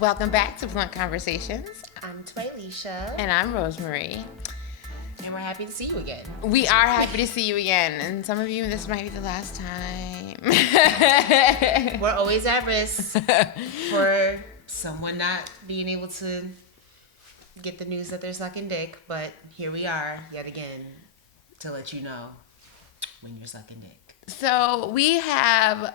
Welcome back to Blunt Conversations. I'm Twylisha. And I'm Rosemary. And we're happy to see you again. We are happy to see you again. And some of you, this might be the last time. We're always at risk for someone not being able to get the news that they're sucking dick. But here we are yet again to let you know when you're sucking dick. So we have,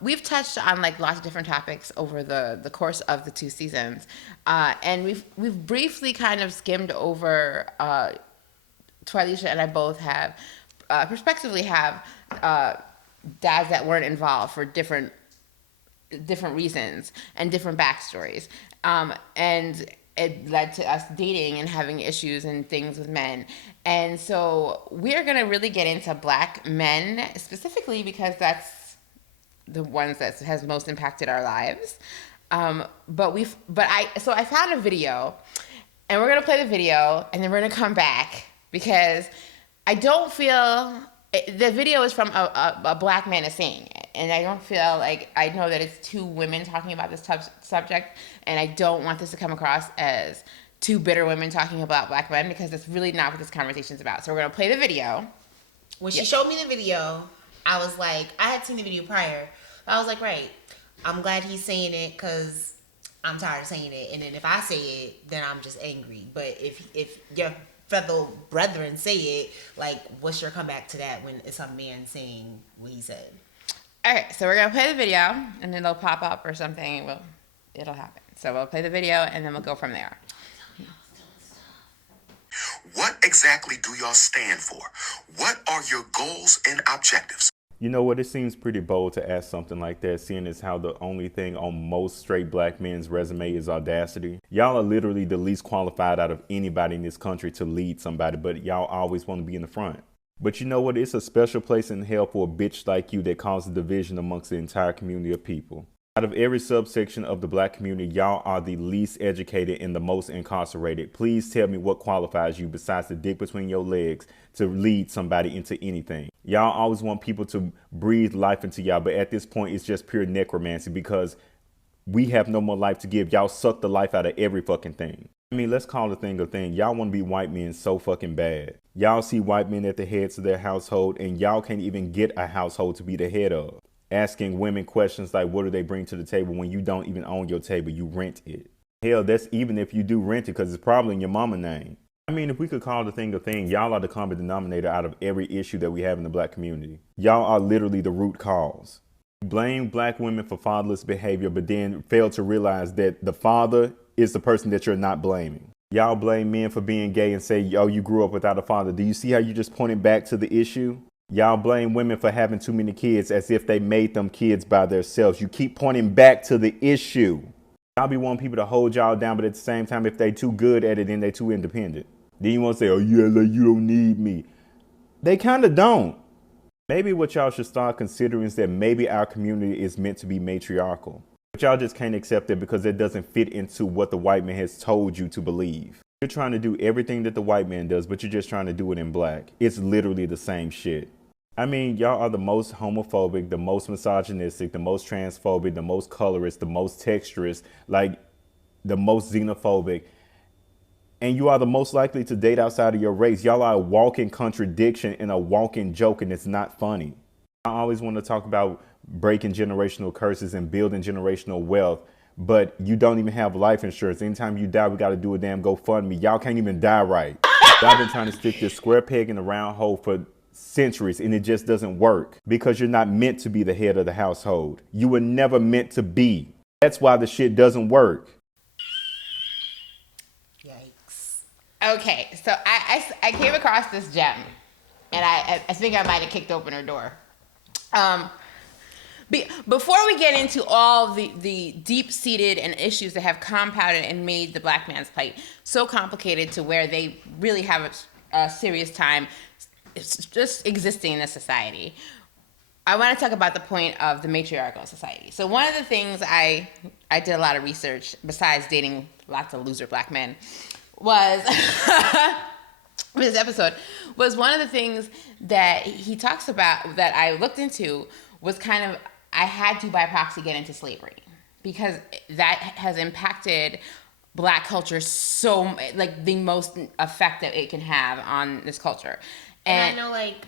we've touched on like lots of different topics over the course of the 2 seasons. And we've briefly kind of skimmed over, Twylisha and I both have, prospectively have, dads that weren't involved for different reasons and different backstories. And it led to us dating and having issues and things with men. And so we're going to really get into black men specifically because that's the ones that has most impacted our lives. I found a video, and we're going to play the video, and then we're going to come back because I don't feel the video is from a black man is saying it, and I don't feel like I know that it's 2 women talking about this subject, and I don't want this to come across as 2 bitter women talking about black men because that's really not what this conversation is about. So we're gonna play the video. When she showed me the video, I was like, I had seen the video prior. I was like, right, I'm glad he's saying it because I'm tired of saying it, and then if I say it, then I'm just angry. But if your fellow brethren say it, like, what's your comeback to that when it's a man saying what he said? All right, so we're gonna play the video, and then it'll pop up or something. It'll happen. So we'll play the video, and then we'll go from there. What exactly do y'all stand for? What are your goals and objectives? You know what? It seems pretty bold to ask something like that, seeing as how the only thing on most straight black men's resume is audacity. Y'all are literally the least qualified out of anybody in this country to lead somebody, but y'all always want to be in the front. But you know what? It's a special place in hell for a bitch like you that causes division amongst the entire community of people. Out of every subsection of the black community, y'all are the least educated and the most incarcerated. Please tell me what qualifies you besides the dick between your legs to lead somebody into anything. Y'all always want people to breathe life into y'all, but at this point, it's just pure necromancy because we have no more life to give. Y'all suck the life out of every fucking thing. I mean, let's call the thing a thing. Y'all want to be white men so fucking bad. Y'all see white men at the heads of their household, and y'all can't even get a household to be the head of. Asking women questions like, what do they bring to the table when you don't even own your table, you rent it. Hell, that's even if you do rent it because it's probably in your mama's name. I mean, if we could call the thing a thing, y'all are the common denominator out of every issue that we have in the black community. Y'all are literally the root cause. You blame black women for fatherless behavior, but then fail to realize that the father is the person that you're not blaming. Y'all blame men for being gay and say, yo, you grew up without a father. Do you see how you just pointed back to the issue? Y'all blame women for having too many kids as if they made them kids by themselves. You keep pointing back to the issue. Y'all be wanting people to hold y'all down, but at the same time, if they too good at it, then they too independent. Then you want to say, oh yeah, like you don't need me. They kind of don't. Maybe what y'all should start considering is that maybe our community is meant to be matriarchal. But y'all just can't accept it because it doesn't fit into what the white man has told you to believe. You're trying to do everything that the white man does, but you're just trying to do it in black. It's literally the same shit. I mean, y'all are the most homophobic, the most misogynistic, the most transphobic, the most colorist, the most texturist, like the most xenophobic. And you are the most likely to date outside of your race. Y'all are a walking contradiction and a walking joke, and it's not funny. I always want to talk about breaking generational curses and building generational wealth, but you don't even have life insurance. Anytime you die, we got to do a damn GoFundMe. Y'all can't even die right. Y'all been trying to stick this square peg in a round hole for centuries, and it just doesn't work because you're not meant to be the head of the household. You were never meant to be. That's why the shit doesn't work. Yikes. Okay, so I came across this gem, and I think I might have kicked open her door. Before we get into all the deep-seated and issues that have compounded and made the black man's plight so complicated to where they really have a serious time just existing in this society, I want to talk about the point of the matriarchal society. So one of the things I did a lot of research, besides dating lots of loser black men, was this episode was one of the things that he talks about that I looked into was kind of, I had to by proxy get into slavery because that has impacted Black culture so, like, the most effect that it can have on this culture. And I know, like,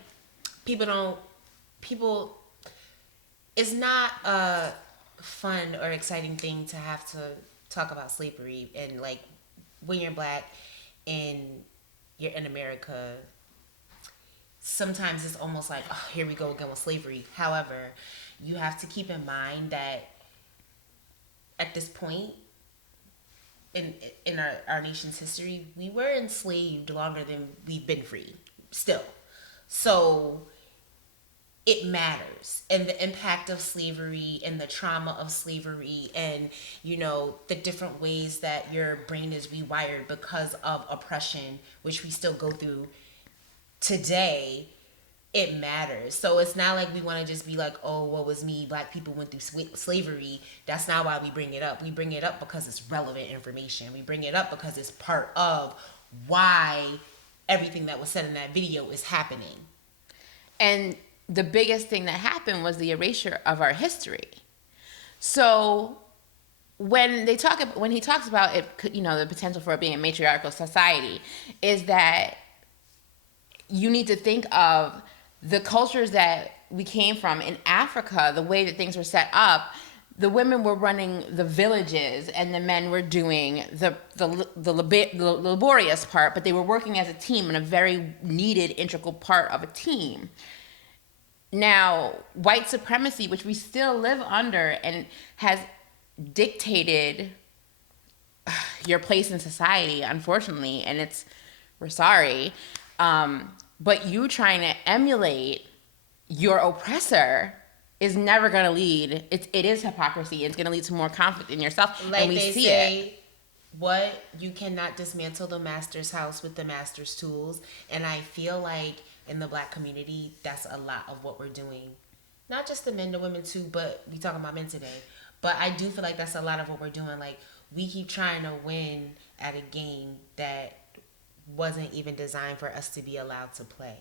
it's not a fun or exciting thing to have to talk about slavery, and like when you're Black and you're in America, sometimes it's almost like, oh, here we go again with slavery. However, you have to keep in mind that at this point in our nation's history, we were enslaved longer than we've been free still. So it matters, and the impact of slavery and the trauma of slavery, and the different ways that your brain is rewired because of oppression, which we still go through today. It matters. So it's not like we want to just be like, oh, what was me? Black people went through slavery. That's not why we bring it up. We bring it up because it's relevant information. We bring it up because it's part of why everything that was said in that video is happening. And the biggest thing that happened was the erasure of our history. So when he talks about it, the potential for it being a matriarchal society, is that you need to think of the cultures that we came from in Africa, the way that things were set up. The women were running the villages and the men were doing the laborious part, but they were working as a team and a very needed, integral part of a team. Now, white supremacy, which we still live under and has dictated your place in society, unfortunately, and we're sorry, but you trying to emulate your oppressor is never going to lead. It is hypocrisy. It's going to lead to more conflict in yourself, like and we they see say, it. What? You cannot dismantle the master's house with the master's tools. And I feel like in the Black community, that's a lot of what we're doing. Not just the men, the women too, but we talking about men today. But I do feel like that's a lot of what we're doing. Like, we keep trying to win at a game that wasn't even designed for us to be allowed to play.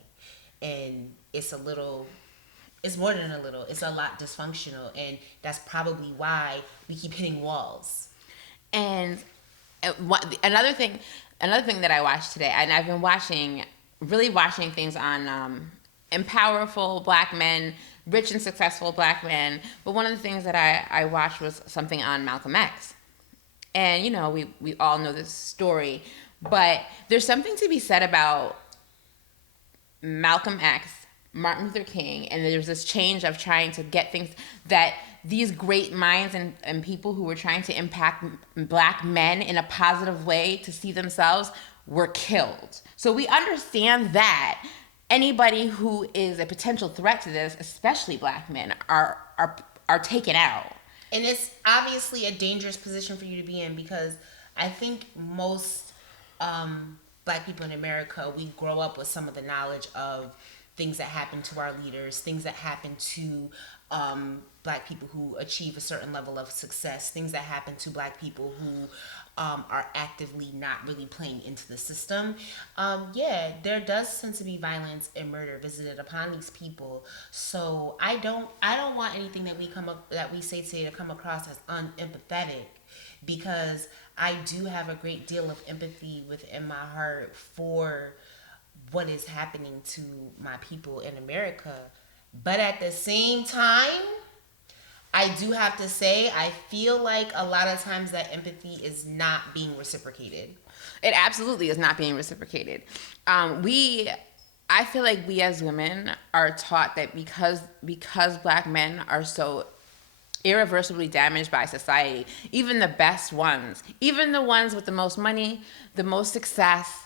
And it's more than a little, it's a lot dysfunctional. And that's probably why we keep hitting walls. And another thing that I watched today, and I've been really watching things on empowerful Black men, rich and successful Black men. But one of the things that I watched was something on Malcolm X. And, we all know this story, but there's something to be said about Malcolm X, Martin Luther King, and there's this change of trying to get things that these great minds and people who were trying to impact Black men in a positive way to see themselves were killed. So we understand that anybody who is a potential threat to this, especially Black men, are taken out. And it's obviously a dangerous position for you to be in, because I think most Black people in America, we grow up with some of the knowledge of things that happen to our leaders, things that happen to Black people who achieve a certain level of success, things that happen to Black people who are actively not really playing into the system. There does tend to be violence and murder visited upon these people. So I don't want anything that we say today to come across as unempathetic, because I do have a great deal of empathy within my heart for what is happening to my people in America. But at the same time, I do have to say, I feel like a lot of times that empathy is not being reciprocated. It absolutely is not being reciprocated. I feel like we as women are taught that because Black men are so irreversibly damaged by society, even the best ones, even the ones with the most money, the most success,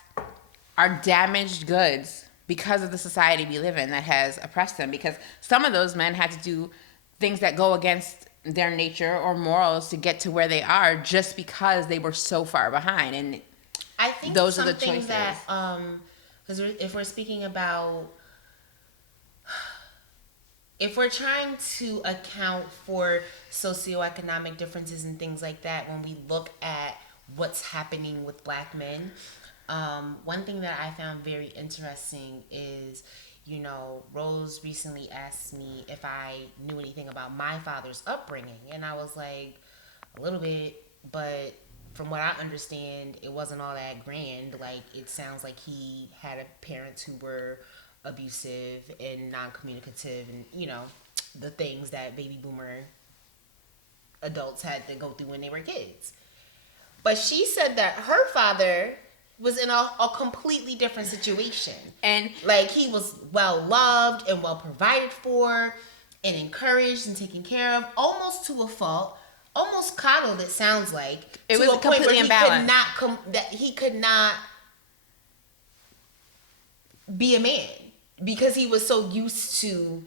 are damaged goods because of the society we live in that has oppressed them. Because some of those men had to do things that go against their nature or morals to get to where they are, just because they were so far behind. And I think those are the choices. That, because if we're speaking about, if we're trying to account for socioeconomic differences and things like that, when we look at what's happening with Black men, one thing that I found very interesting is, Rose recently asked me if I knew anything about my father's upbringing. And I was like, a little bit, but from what I understand, it wasn't all that grand. Like, it sounds like he had parents who were abusive and non-communicative, and the things that baby boomer adults had to go through when they were kids. But she said that her father was in a completely different situation. And like, he was well loved and well provided for and encouraged and taken care of, almost to a fault, almost coddled, it sounds like. It to was a point where completely imbalanced. He could not be a man because he was so used to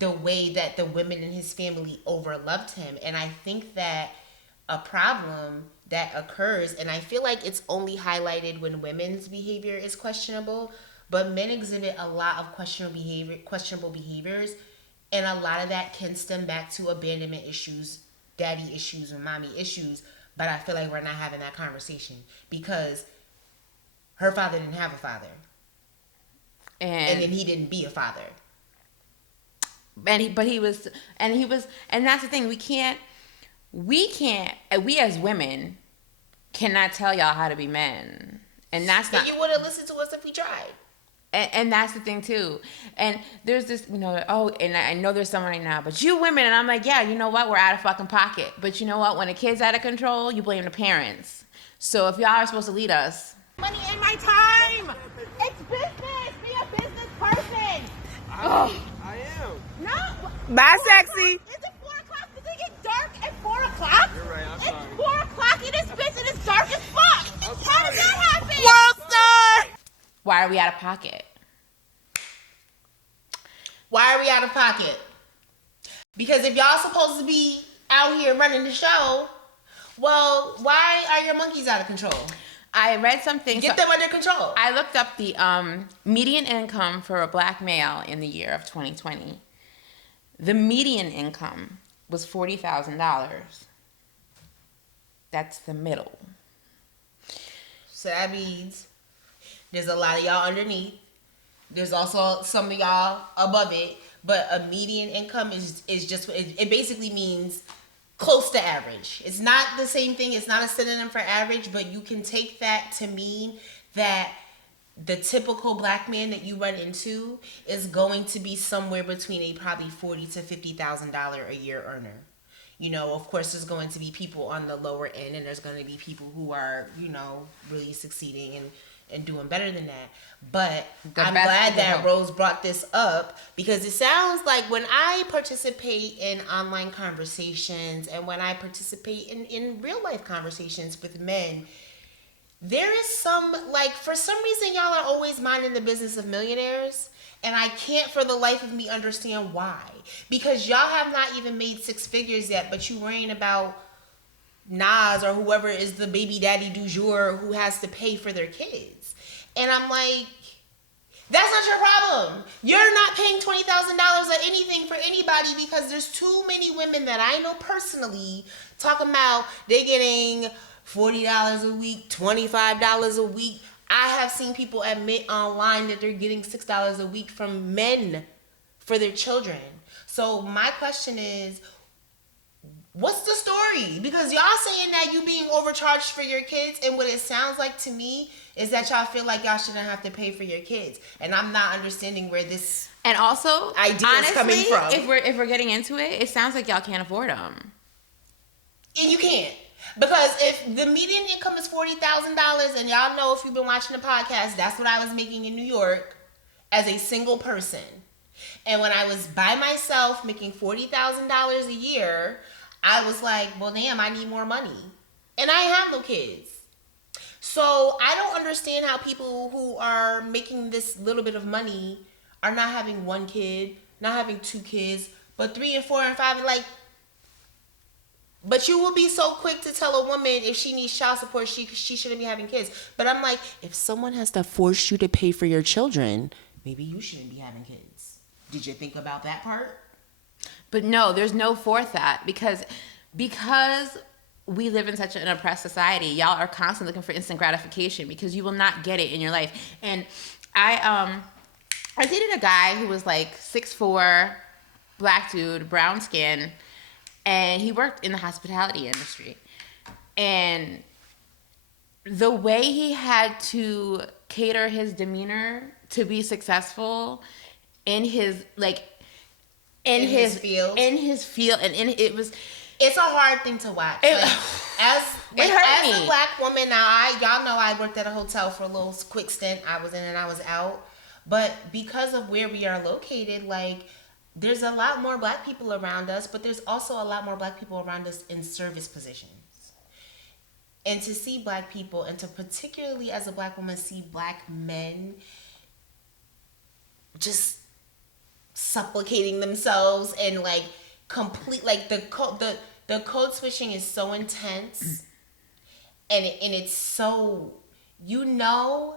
the way that the women in his family overloved him. And I think that a problem that occurs, and I feel like it's only highlighted when women's behavior is questionable, but men exhibit a lot of questionable behaviors, and a lot of that can stem back to abandonment issues, daddy issues, or mommy issues. But I feel like we're not having that conversation because her father didn't have a father, and then he didn't be a father. And that's the thing. We as women cannot tell y'all how to be men. And that's not. And you wouldn't listen to us if we tried. And that's the thing too. And there's this, and I know there's someone right now, but you women, and I'm like, yeah, you know what? We're out of fucking pocket. But you know what? When a kid's out of control, you blame the parents. So if y'all are supposed to lead us. Money in my time! It's business! Be a business person! I am. No! Bye, sexy. Is it 4 o'clock? Does it get dark at 4 o'clock? You're right, I'm it's sorry. It's 4 o'clock in this bitch and it's dark as fuck! I'm How did sorry. that happen? World star! Why are we out of pocket? Why are we out of pocket? Because if y'all supposed to be out here running the show, well, why are your monkeys out of control? I read something. Get them under control. I looked up the median income for a black male in the year of 2020. The median income was $40,000. That's the middle. So that means there's a lot of y'all underneath. There's also some of y'all above it. But a median income is just, it basically means close to average. It's not the same thing. It's not a synonym for average, but you can take that to mean that the typical black man that you run into is going to be somewhere between a probably $40,000 to $50,000 a year earner. Of course, there's going to be people on the lower end, and there's going to be people who are, really succeeding and doing better than that. But I'm glad that Rose brought this up, because it sounds like when I participate in online conversations and when I participate in real life conversations with men, there is some, like, for some reason y'all are always minding the business of millionaires, and I can't for the life of me understand why. Because y'all have not even made 6 figures yet, but you worrying about Nas or whoever is the baby daddy du jour who has to pay for their kids. And I'm like, that's not your problem. You're not paying $20,000 or anything for anybody, because there's too many women that I know personally talking about they getting $40 a week, $25 a week. I have seen people admit online that they're getting $6 a week from men for their children. So my question is, what's the story? Because y'all saying that you being overcharged for your kids, and what it sounds like to me is that y'all feel like y'all shouldn't have to pay for your kids. And I'm not understanding where this and also idea is coming from. If we're getting into it, it sounds like y'all can't afford them. And you can't. Because if the median income is $40,000, and y'all know if you've been watching the podcast, that's what I was making in New York as a single person. And when I was by myself making $40,000 a year, I was like, well, damn, I need more money. And I have no kids. So I don't understand how people who are making this little bit of money are not having 1 kid, not having 2 kids, but 3 and 4 and 5, and like, but you will be so quick to tell a woman if she needs child support, she shouldn't be having kids. But I'm like, if someone has to force you to pay for your children, maybe you shouldn't be having kids. Did you think about that part? But no, there's no forethought, because we live in such an oppressed society. Y'all are constantly looking for instant gratification, because you will not get it in your life. And I dated a guy who was like 6'4", black dude, brown skin. and he worked in the hospitality industry. And the way he had to cater his demeanor to be successful in his in his field, and it's a hard thing to watch. It hurt as me. a black woman now, y'all know I worked at a hotel for a little quick stint. I was in and I was out. But because of where we are located, like, there's a lot more black people around us, but there's also a lot more black people around us in service positions. And to see black people, and to particularly as a black woman see black men just supplicating themselves and like complete, like the code switching is so intense, and it's so, you know,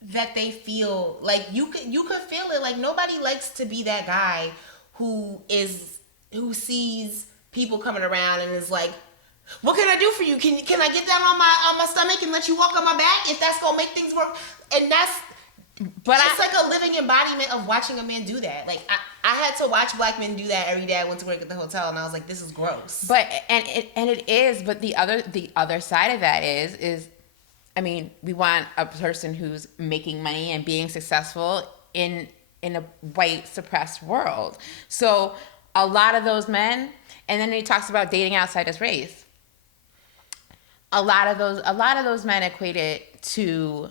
that they feel like you could feel it. Like, nobody likes to be that guy who sees people coming around and is like, what can I do for you? Can I get down on my stomach and let you walk on my back if that's gonna make things work? And it's like a living embodiment of watching a man do that. Like, I had to watch black men do that every day. I went to work at the hotel and I was like, this is gross. But it is. But the other side of that is, I mean, we want a person who's making money and being successful in a white suppressed world. So a lot of those men, and then he talks about dating outside his race. A lot of those men equate it to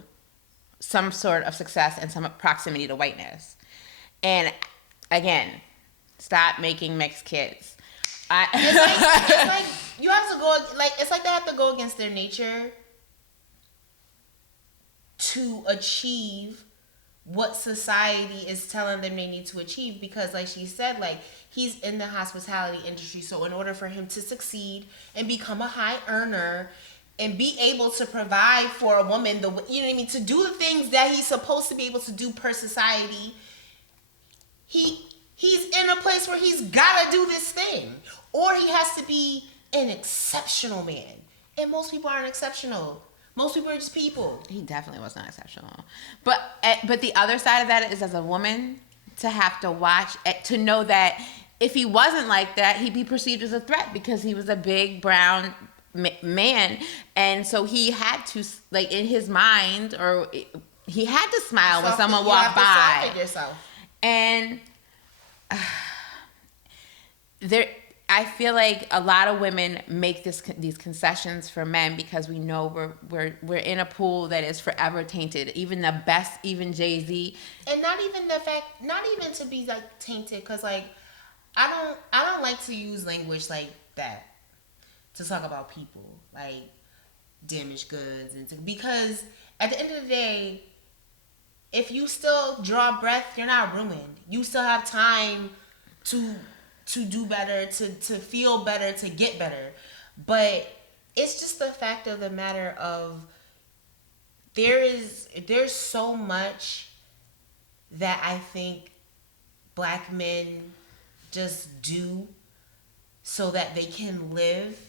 some sort of success and some proximity to whiteness. And again, stop making mixed kids. It's like you have to go, like, it's like they have to go against their nature to achieve what society is telling them they need to achieve. Because, like she said, like, he's in the hospitality industry, so in order for him to succeed and become a high earner and be able to provide for a woman, you know what I mean, to do the things that he's supposed to be able to do per society, he's in a place where he's gotta do this thing, or he has to be an exceptional man. And most people aren't exceptional. Most people are just people. He definitely was not exceptional. But the other side of that is, as a woman, to have to watch, to know that if he wasn't like that, he'd be perceived as a threat because he was a big brown man. And so he had to, like, in his mind, or he had to smile when someone walked by. And I feel like a lot of women make these concessions for men because we know we're in a pool that is forever tainted. Even the best, even Jay-Z, and not even to be like tainted, because like I don't like to use language like that to talk about people like damaged goods, and because at the end of the day, if you still draw breath, you're not ruined. You still have time to do better, to feel better, to get better. But it's just the fact of the matter of there's so much that I think black men just do so that they can live.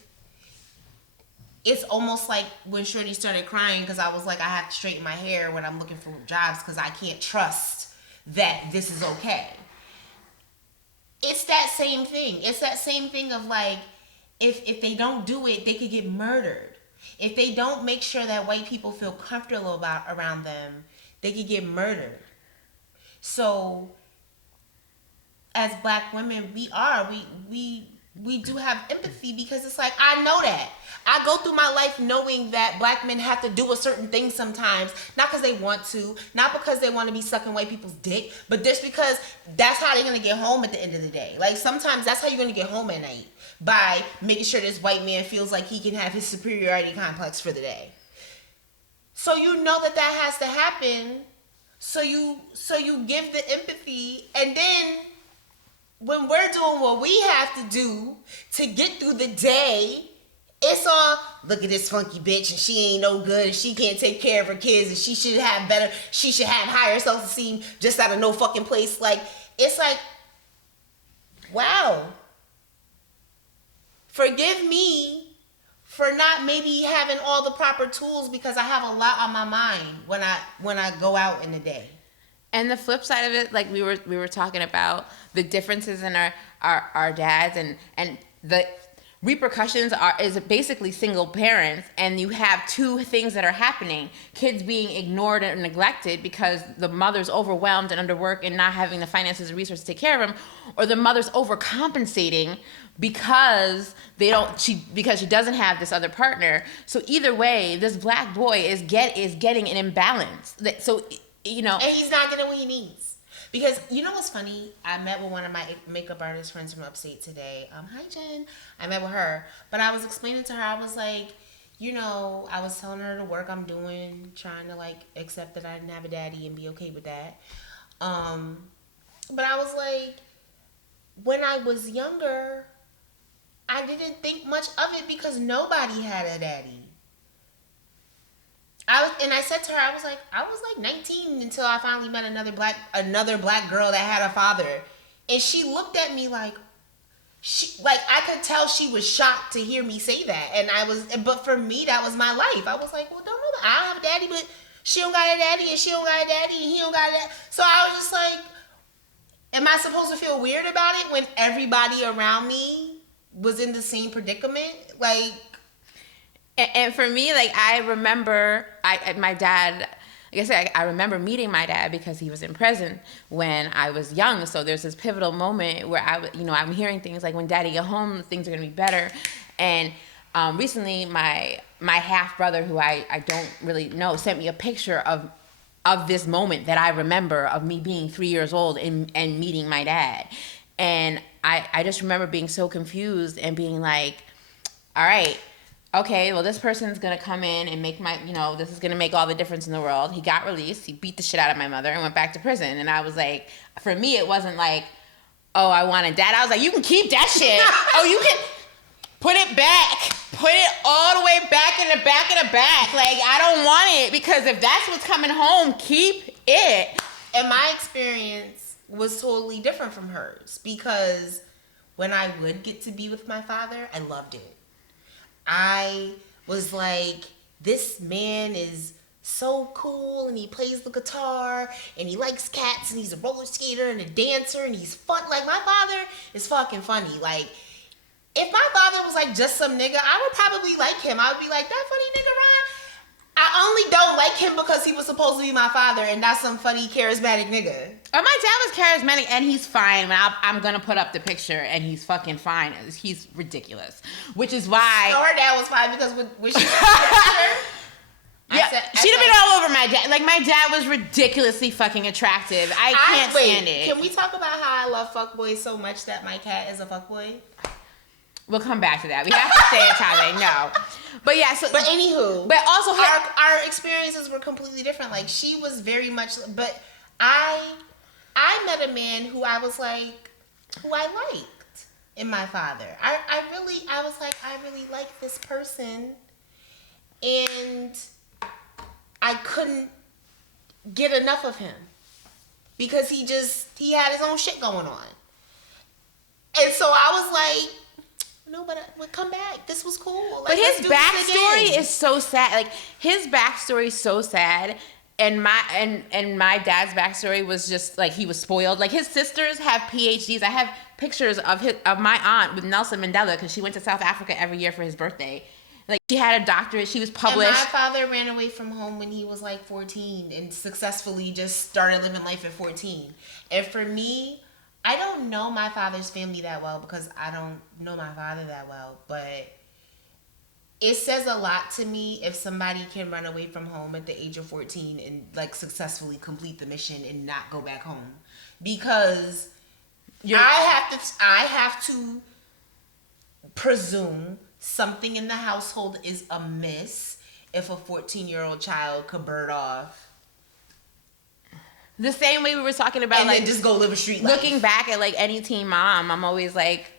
It's almost like when Shorty started crying because I was like, I have to straighten my hair when I'm looking for jobs because I can't trust that this is okay. It's that same thing. It's that same thing of like, if they don't do it, they could get murdered. If they don't make sure that white people feel comfortable around them, they could get murdered. So, as black women, we do have empathy because it's like, I know that. I go through my life knowing that black men have to do a certain thing sometimes, not because they want to, not because they want to be sucking white people's dick, but just because that's how they're going to get home at the end of the day. Like, sometimes that's how you're going to get home at night, by making sure this white man feels like he can have his superiority complex for the day. So you know that has to happen. So you give the empathy, and then when we're doing what we have to do to get through the day, it's all, look at this funky bitch and she ain't no good and she can't take care of her kids and she should have higher self-esteem just out of no fucking place. Like, it's like, wow. Forgive me for not maybe having all the proper tools because I have a lot on my mind when I go out in the day. And the flip side of it, like we were talking about the differences in our dads and repercussions is basically single parents, and you have two things that are happening: kids being ignored and neglected because the mother's overwhelmed and underworked and not having the finances and resources to take care of them, or the mother's overcompensating because because she doesn't have this other partner. So either way, this black boy is getting an imbalance. So and he's not getting what he needs. Because you know what's funny? I met with one of my makeup artist friends from upstate today. Hi Jen. I met with her, but I was explaining to her. I was like, I was telling her the work I'm doing, trying to like accept that I didn't have a daddy and be okay with that. But I was like, when I was younger, I didn't think much of it because nobody had a daddy. I said to her, I was like 19 until I finally met another black girl that had a father, and she looked at me like I could tell she was shocked to hear me say that, but for me that was my life. I was like, well, don't know that I don't have a daddy, but she don't got a daddy, and she don't got a daddy, and he don't got a daddy. So I was just like, am I supposed to feel weird about it when everybody around me was in the same predicament? Like. And for me, like, I remember my dad, like I said, I remember meeting my dad because he was in prison when I was young. So there's this pivotal moment where I'm hearing things like, when daddy get home, things are going to be better. And recently my half brother, who I don't really know, sent me a picture of this moment that I remember of me being 3 years old and meeting my dad. And I just remember being so confused and being like, all right, okay, well, this person's going to come in and make this is going to make all the difference in the world. He got released. He beat the shit out of my mother and went back to prison. And I was like, for me, it wasn't like, oh, I want a dad. I was like, you can keep that shit. Oh, you can put it back. Put it all the way back in the back of the back. Like, I don't want it, because if that's what's coming home, keep it. And my experience was totally different from hers, because when I would get to be with my father, I loved it. I was like, this man is so cool, and he plays the guitar, and he likes cats, and he's a roller skater and a dancer, and he's fun. Like, my father is fucking funny. Like, if my father was like just some nigga, I would probably like him. I would be like, that funny nigga Ron. I only don't like him because he was supposed to be my father, and that's some funny, charismatic nigga. Oh, my dad was charismatic, and he's fine. I'm going to put up the picture, and he's fucking fine. He's ridiculous. Which is why... So her dad was fine because when she took the picture... Yeah, she'd have been all over my dad. Like, my dad was ridiculously fucking attractive. I can't stand it. Can we talk about how I love fuckboys so much that my cat is a fuckboy? We'll come back to that. We have to say it how they know. But yeah, so... But anywho... But also... Our experiences were completely different. Like, she was very much... But I met a man who I was like... Who I liked in my father. I was like, I really like this person. And I couldn't get enough of him. Because he had his own shit going on. And so I was like... No, but come back. This was cool. Like, but his backstory is so sad. Like, his backstory is so sad, and my dad's backstory was just like, he was spoiled. Like, his sisters have PhDs. I have pictures of my aunt with Nelson Mandela, because she went to South Africa every year for his birthday. Like, she had a doctorate. She was published. And my father ran away from home when he was like 14 and successfully just started living life at 14. And for me, I don't know my father's family that well because I don't know my father that well, but it says a lot to me if somebody can run away from home at the age of 14 and like successfully complete the mission and not go back home, because I have to presume something in the household is amiss if a 14-year-old child could bird off. The same way we were talking about, and like, then just go live a street life. Looking back at like any teen mom, I'm always like,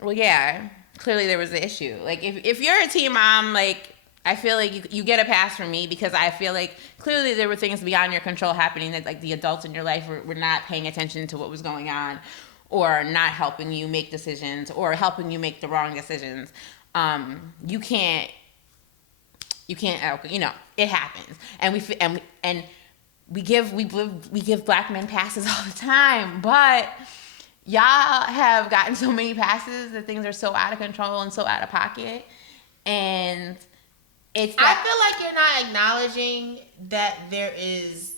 well, yeah, clearly there was an issue. Like, if you're a teen mom, like, I feel like you get a pass from me, because I feel like clearly there were things beyond your control happening, that like the adults in your life were not paying attention to what was going on, or not helping you make decisions, or helping you make the wrong decisions. You can't, it happens, and we give black men passes all the time, but y'all have gotten so many passes that things are so out of control and so out of pocket. And it's I feel like you're not acknowledging that there is.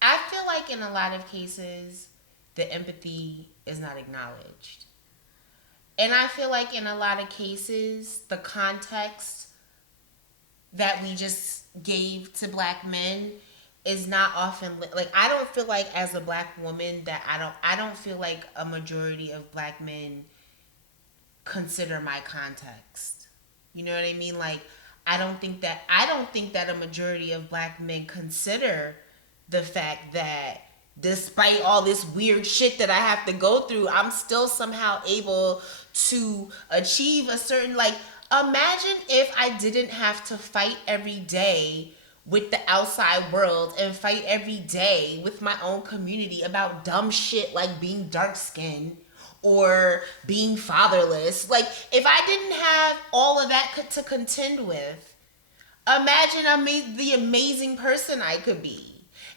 I feel like in a lot of cases, the empathy is not acknowledged. And I feel like in a lot of cases, the context that we just gave to black men is not often like, I don't feel like as a black woman that I don't feel like a majority of black men consider my context. You know what I mean? Like I don't think that a majority of black men consider the fact that despite all this weird shit that I have to go through, I'm still somehow able to achieve a certain, like, imagine if I didn't have to fight every day with the outside world and fight every day with my own community about dumb shit like being dark skinned or being fatherless. Like, if I didn't have all of that to contend with, imagine the amazing person I could be.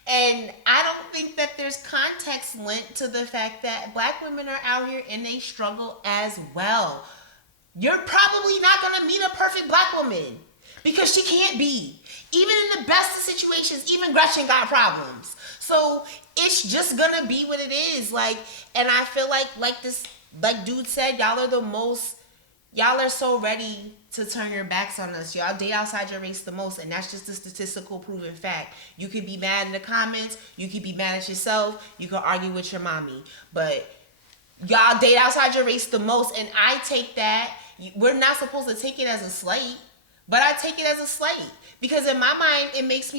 And I don't think that there's context linked to the fact that black women are out here and they struggle as well. You're probably not going to meet a perfect black woman because she can't be. Even in the best of situations, even Gretchen got problems. So it's just going to be what it is. Like, and I feel like this, like dude said, y'all are so ready to turn your backs on us. Y'all date outside your race the most, and that's just a statistical proven fact. You could be mad in the comments, you could be mad at yourself, you could argue with your mommy, but y'all date outside your race the most, and I take that. We're not supposed to take it as a slight, but I take it as a slight because in my mind it makes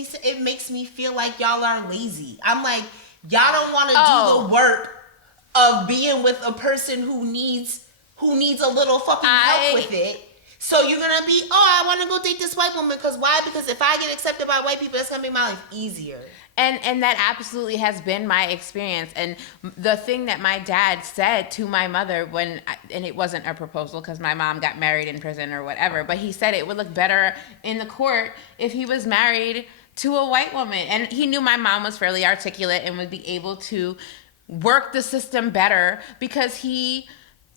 me feel like y'all are lazy. I'm like, y'all don't want to do the work of being with a person who needs a little fucking help with it. So you're gonna be, I want to go date this white woman because why? Because if I get accepted by white people, that's gonna make my life easier. And that absolutely has been my experience. And the thing that my dad said to my mother and it wasn't a proposal because my mom got married in prison or whatever, but he said it would look better in the court if he was married to a white woman. And he knew my mom was fairly articulate and would be able to work the system better because he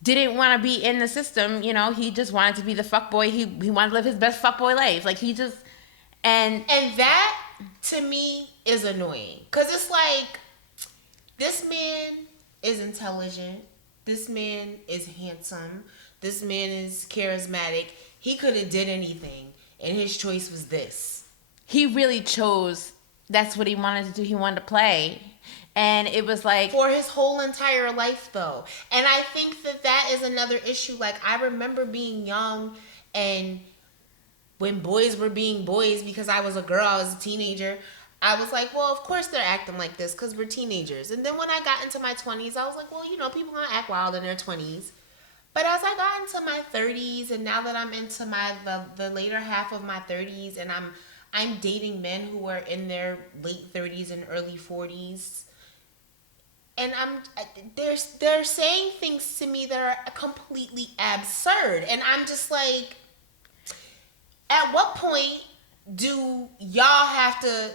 didn't want to be in the system, he just wanted to be the fuckboy. He wanted to live his best fuckboy life. Like he just and that to me is annoying because it's like this man is intelligent, this man is handsome, this man is charismatic. He could have did anything, and his choice was this. He really chose. That's what he wanted to do. He wanted to play. And it was like for his whole entire life though. And I think that is another issue. Like I remember being young and when boys were being boys because I was a girl, I was a teenager, I was like, well, of course they're acting like this because we're teenagers. And then when I got into my 20s, I was like, well, people gonna act wild in their 20s. But as I got into my 30s and now that I'm into the later half of my 30s and I'm dating men who are in their late 30s and early 40s, and they're saying things to me that are completely absurd. And I'm just like, at what point do y'all have to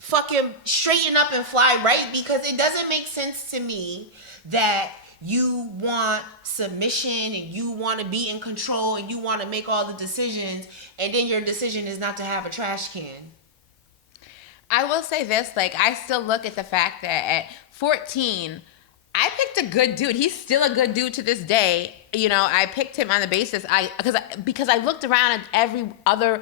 fucking straighten up and fly right? Because it doesn't make sense to me that you want submission and you want to be in control and you want to make all the decisions, and then your decision is not to have a trash can. I will say this, like, I still look at the fact that at 14, I picked a good dude. He's still a good dude to this day. I picked him on the basis because I looked around at every other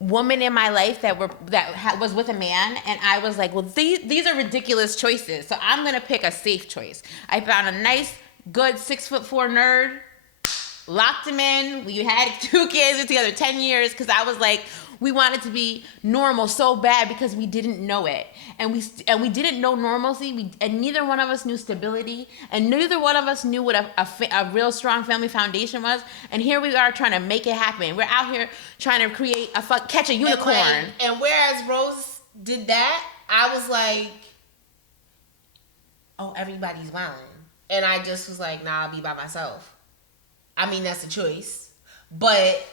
woman in my life that was with a man, and I was like, well, these are ridiculous choices. So I'm gonna pick a safe choice. I found a nice, good 6'4" nerd, locked him in. We had 2 kids together 10 years because I was like, we wanted to be normal so bad because we didn't know it, and we didn't know normalcy. And neither one of us knew stability, and neither one of us knew what a real strong family foundation was. And here we are trying to make it happen. We're out here trying to create catch a unicorn. And whereas Rose did that, I was like, oh, everybody's wilding, and I just was like, nah, I'll be by myself. I mean, that's a choice, but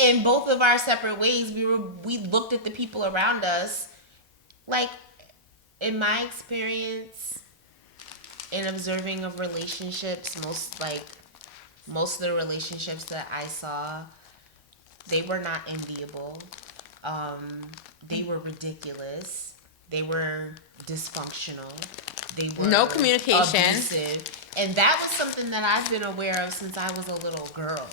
in both of our separate ways, we looked at the people around us like, in my experience, in observing of relationships, most of the relationships that I saw, they were not enviable. They were ridiculous. They were dysfunctional. They were No communication. abusive. And that was something that I've been aware of since I was a little girl.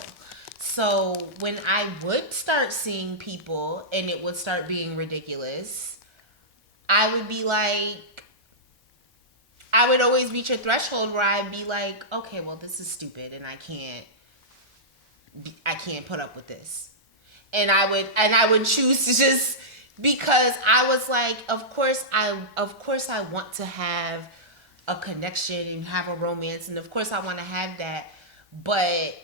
So when I would start seeing people and it would start being ridiculous, I would be like, I would always reach a threshold where I'd be like, okay, well, this is stupid and I can't put up with this. And I would choose to just, because I was like, of course I want to have a connection and have a romance, and of course I want to have that, but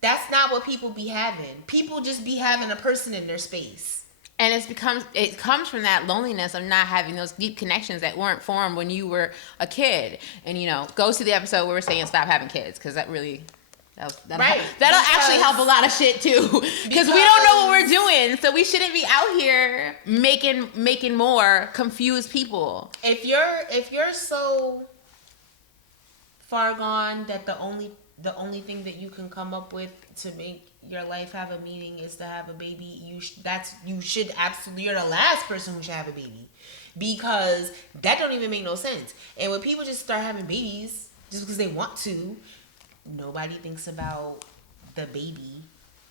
that's not what people be having. People just be having a person in their space. And it comes from that loneliness of not having those deep connections that weren't formed when you were a kid. And, go to the episode where we're saying stop having kids, because that'll actually help a lot of shit too, because we don't know what we're doing, so we shouldn't be out here making more confused people. If you're so far gone that the only thing that you can come up with to make your life have a meaning is to have a baby, you're the last person who should have a baby, because that don't even make no sense. And when people just start having babies just because they want to, nobody thinks about the baby.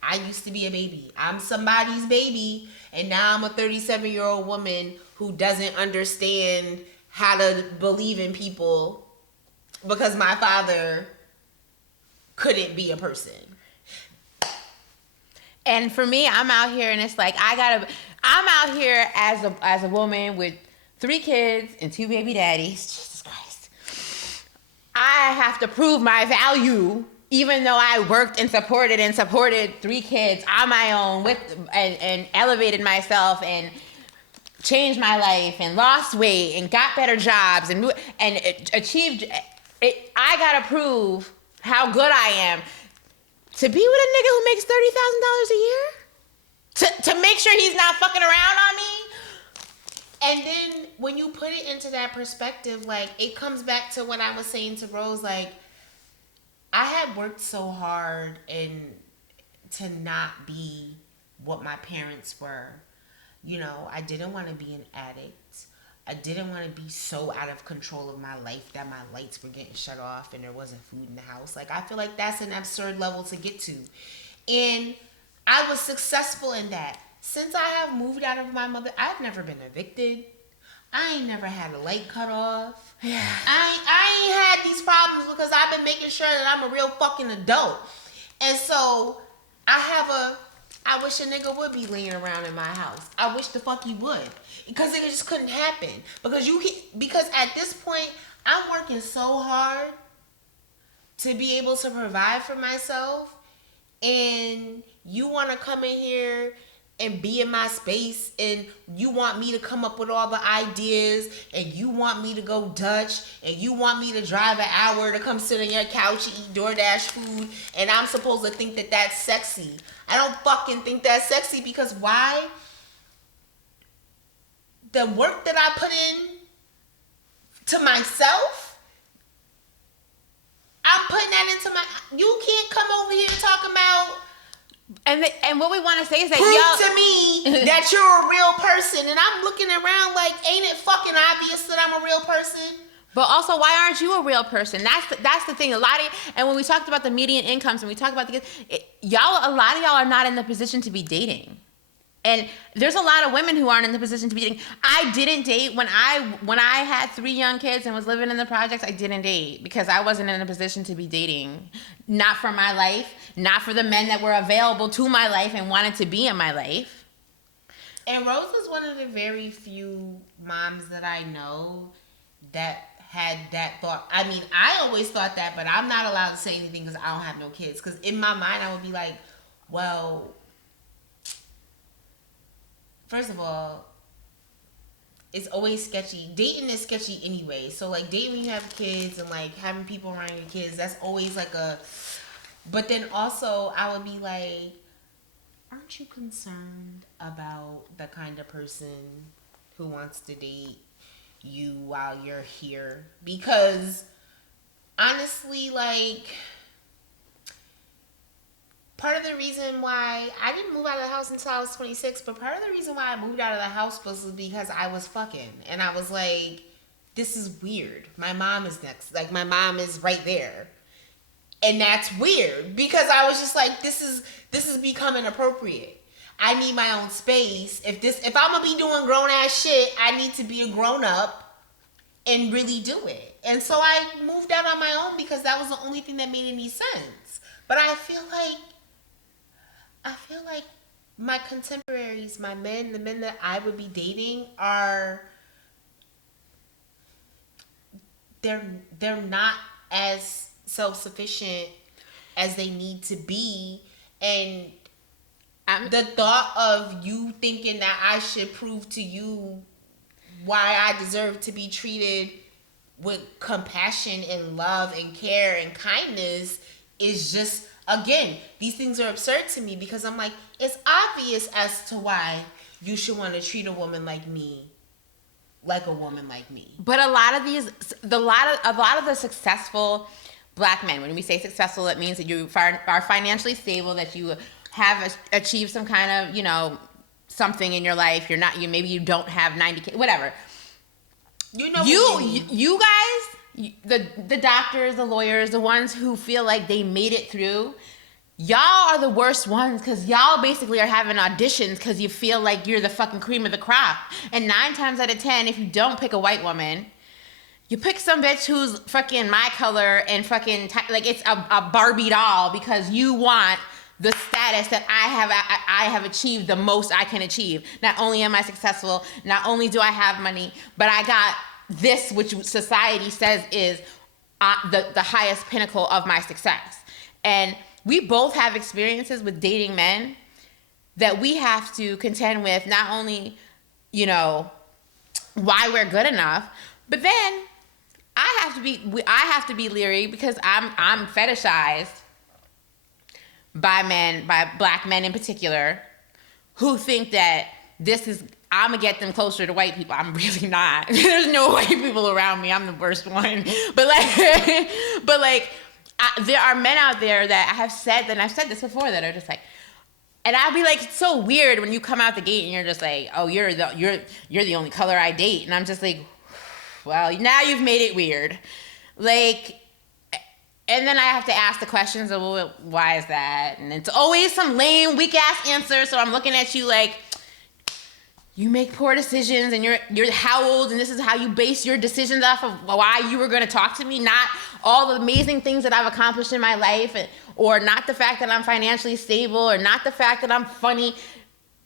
I used to be a baby. I'm somebody's baby. And now I'm a 37-year-old woman who doesn't understand how to believe in people because my father couldn't be a person. And for me, I'm out here and it's like, I'm out here as a woman with 3 kids and 2 baby daddies. Jesus Christ. I have to prove my value, even though I worked and supported 3 kids on my own and elevated myself and changed my life and lost weight and got better jobs and achieved it. I gotta prove how good I am to be with a nigga who makes $30,000 a year, to make sure he's not fucking around on me. And then when you put it into that perspective, like, it comes back to what I was saying to Rose, like, I had worked so hard to not be what my parents were. I didn't want to be an addict. I didn't want to be so out of control of my life that my lights were getting shut off and there wasn't food in the house. Like, I feel like that's an absurd level to get to. And I was successful in that. Since I have moved out of my mother, I've never been evicted. I ain't never had a light cut off. Yeah. I ain't had these problems because I've been making sure that I'm a real fucking adult. And so I wish a nigga would be laying around in my house. I wish the fuck he would. Because it just couldn't happen. Because at this point, I'm working so hard to be able to provide for myself. And you want to come in here and be in my space, and you want me to come up with all the ideas, and you want me to go Dutch, and you want me to drive an hour to come sit on your couch and eat DoorDash food, and I'm supposed to think that that's sexy. I don't fucking think that's sexy, because why? The work that I put in to myself, I'm putting that into you can't come over here talking about. And what we want to say is that prove to me that you're a real person. And I'm looking around like, ain't it fucking obvious that I'm a real person? But also, why aren't you a real person? That's the thing. And when we talked about the median incomes and we talked about a lot of y'all are not in the position to be dating. And there's a lot of women who aren't in the position to be dating. I didn't date when I had 3 young kids and was living in the projects. I didn't date because I wasn't in a position to be dating. Not for my life, not for the men that were available to my life and wanted to be in my life. And Rose is one of the very few moms that I know that had that thought. I mean, I always thought that, but I'm not allowed to say anything because I don't have no kids. Because in my mind, I would be like, well, first of all, it's always sketchy. Dating is sketchy anyway. So, like, dating when you have kids and, like, having people around your kids, that's always, like, But then also, I would be like, aren't you concerned about the kind of person who wants to date you while you're here. Because honestly, like, part of the reason why I didn't move out of the house until I was 26, but part of the reason why I moved out of the house was because I was fucking. And I was like, this is weird. My mom is next. Like, my mom is right there. And that's weird because I was just like, this is becoming appropriate. I need my own space. If I'm gonna be doing grown ass shit, I need to be a grown up and really do it. And so I moved out on my own because that was the only thing that made any sense. But I feel like my contemporaries, my men, the men that I would be dating they're not as self-sufficient as they need to be, and the thought of you thinking that I should prove to you why I deserve to be treated with compassion and love and care and kindness is just, again, these things are absurd to me because I'm like, it's obvious as to why you should want to treat a woman like me like a woman like me. But a lot of the successful Black men, when we say successful, it means that you are financially stable, that you have achieved some kind of, something in your life. Maybe you don't have 90K, whatever. You guys, the doctors, the lawyers, the ones who feel like they made it through, y'all are the worst ones because y'all basically are having auditions because you feel like you're the fucking cream of the crop. And 9 times out of 10, if you don't pick a white woman, you pick some bitch who's fucking my color and fucking like it's a Barbie doll because you want the status that I have achieved the most I can achieve. Not only am I successful, not only do I have money, but I got this, which society says is the highest pinnacle of my success. And we both have experiences with dating men that we have to contend with, not only, why we're good enough, but then I have to be leery because I'm fetishized by men, by Black men in particular, who think that I'm gonna get them closer to white people. I'm really not. There's no white people around me. I'm the worst one. But there are men out there that I have said, and I've said this before, that are just like, and I'll be like, it's so weird when you come out the gate and you're just like, oh, you're the only color I date, and I'm just like, well, now you've made it weird. Like, and then I have to ask the questions of, well, why is that? And it's always some lame, weak-ass answer, so I'm looking at you like, you make poor decisions, and you're how old, and this is how you base your decisions off of why you were going to talk to me, not all the amazing things that I've accomplished in my life, or not the fact that I'm financially stable, or not the fact that I'm funny,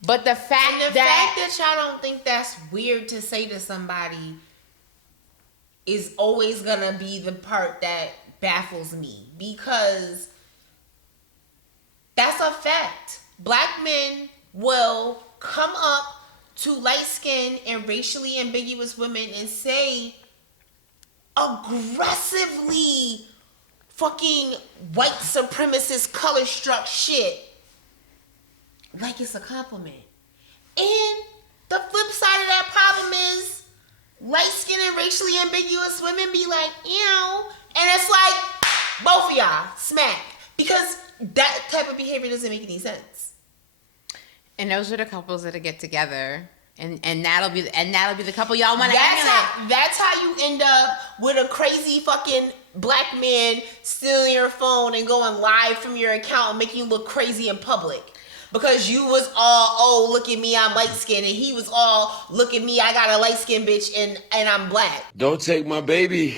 but the fact that y'all don't think that's weird to say to somebody is always gonna be the part that baffles me, because that's a fact. Black men will come up to light-skinned and racially ambiguous women and say aggressively fucking white supremacist color-struck shit like it's a compliment. And the flip side of that problem is light-skinned and racially ambiguous women be like, ew. And it's like, both of y'all, smack. Because that type of behavior doesn't make any sense. And those are the couples that get together. And that'll be the couple y'all want to emulate. That's how you end up with a crazy fucking Black man stealing your phone and going live from your account and making you look crazy in public. Because you was all, oh, look at me, I'm light-skinned. And he was all, look at me, I got a light-skinned bitch and I'm Black. Don't take my baby.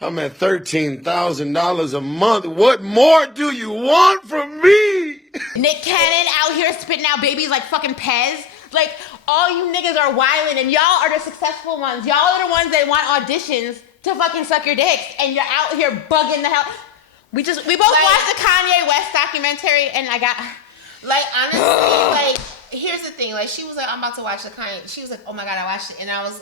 I'm at $13,000 a month. What more do you want from me? Nick Cannon out here spitting out babies like fucking Pez. Like, all you niggas are wilding, and y'all are the successful ones. Y'all are the ones that want auditions to fucking suck your dicks, and you're out here bugging the hell. We both watched the Kanye West documentary, and I got... Like, honestly, like, here's the thing. Like, she was like, I'm about to watch the Kanye. She was like, oh my God, I watched it. And I was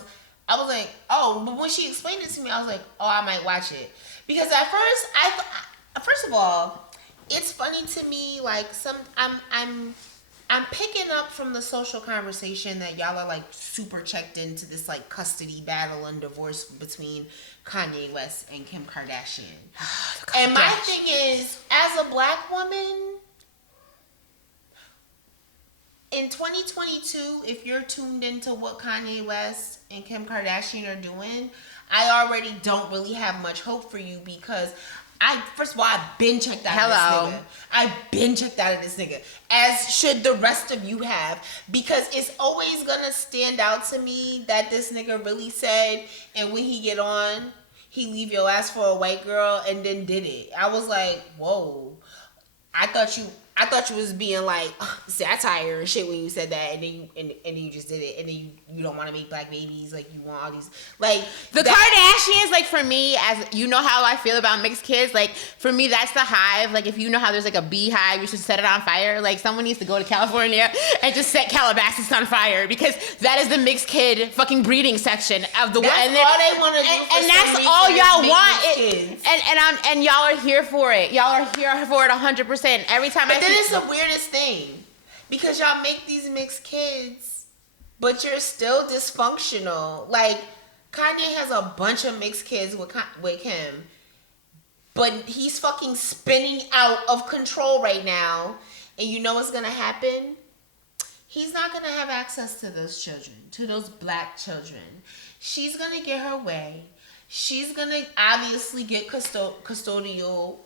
like, oh, but when she explained it to me, I was like, oh, I might watch it. Because at first, first of all, it's funny to me, like, I'm picking up from the social conversation that y'all are like super checked into this like custody battle and divorce between Kanye West and Kim Kardashian. And my thing is, as a black woman, in 2022, if you're tuned into what Kanye West and Kim Kardashian are doing, I already don't really have much hope for you because first of all, I've been checked out of this nigga. I've been checked out of this nigga. As should the rest of you have. Because it's always gonna stand out to me that this nigga really said, and when he get on, he leave your ass for a white girl and then did it. I was like, whoa. I thought you was being like satire and shit when you said that, and then you just did it, and then you don't want to make black babies, like you want all these like the Kardashians. Like for me, as you know how I feel about mixed kids, like for me that's the hive. Like if you know how there's like a beehive, you should set it on fire. Like someone needs to go to California and just set Calabasas on fire because that is the mixed kid fucking breeding section of the world. That's all they want to do, and that's all y'all want. And y'all are here for it. Y'all are here for it 100%. Every time then it's the weirdest thing because y'all make these mixed kids, but you're still dysfunctional. Like Kanye has a bunch of mixed kids with Kim, but he's fucking spinning out of control right now. And you know what's gonna happen? He's not gonna have access to those children, to those black children. She's gonna get her way. She's gonna obviously get custodial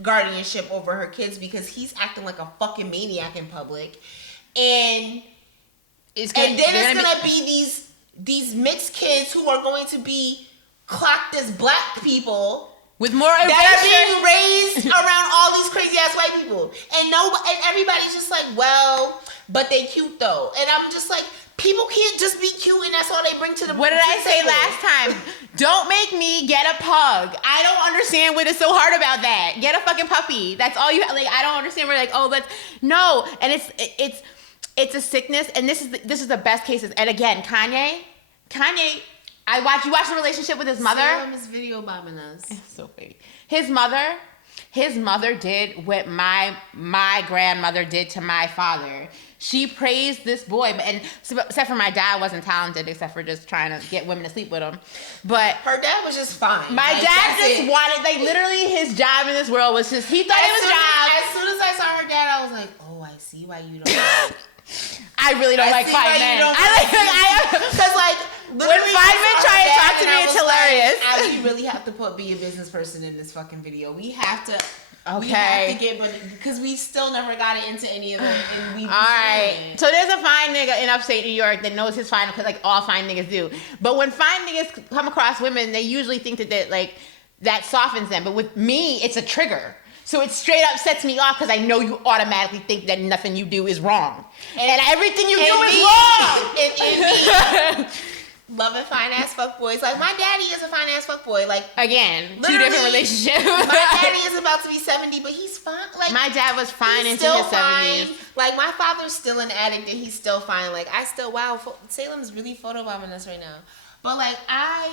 guardianship over her kids because he's acting like a fucking maniac in public, and it's gonna be these mixed kids who are going to be clocked as black people with more that are being raised around all these crazy ass white people, and everybody's just like, well, but they cute though, and I'm just like, people can't just be cute and that's all they bring to the. What did I say last time? Don't make me get a pug. I don't understand what is so hard about that. Get a fucking puppy. That's all you like. I don't understand. We're like, oh, let's no. And it's a sickness. And this is the best cases. And again, Kanye. You watch the relationship with his mother. Sam is video bombing us. So fake. His mother did what my grandmother did to my father. She praised this boy, and except for my dad wasn't talented, except for just trying to get women to sleep with him. But her dad was just fine. My dad just wanted, like, literally his job in this world was just, he thought it was job. As soon as I saw her dad, I was like, oh, I see why you don't. I really don't like fine men. Because like when fine men try to talk to me, it's hilarious. Like, we really have to be a business person in this fucking video. We have to. Okay. We have to get money because we still never got it into any of it. All right. So there's a fine nigga in upstate New York that knows his fine because like all fine niggas do. But when fine niggas come across women, they usually think that softens them. But with me, it's a trigger. So it straight up sets me off because I know you automatically think that nothing you do is wrong. And everything you do is wrong. Loving fine ass fuckboys. Like my daddy is a fine ass fuckboy. Like again, two different relationships. My daddy is about to be 70, but he's fine. Like my dad was fine into his 70s. Like my father's still an addict and he's still fine. Like Salem's really photobombing us right now. But like I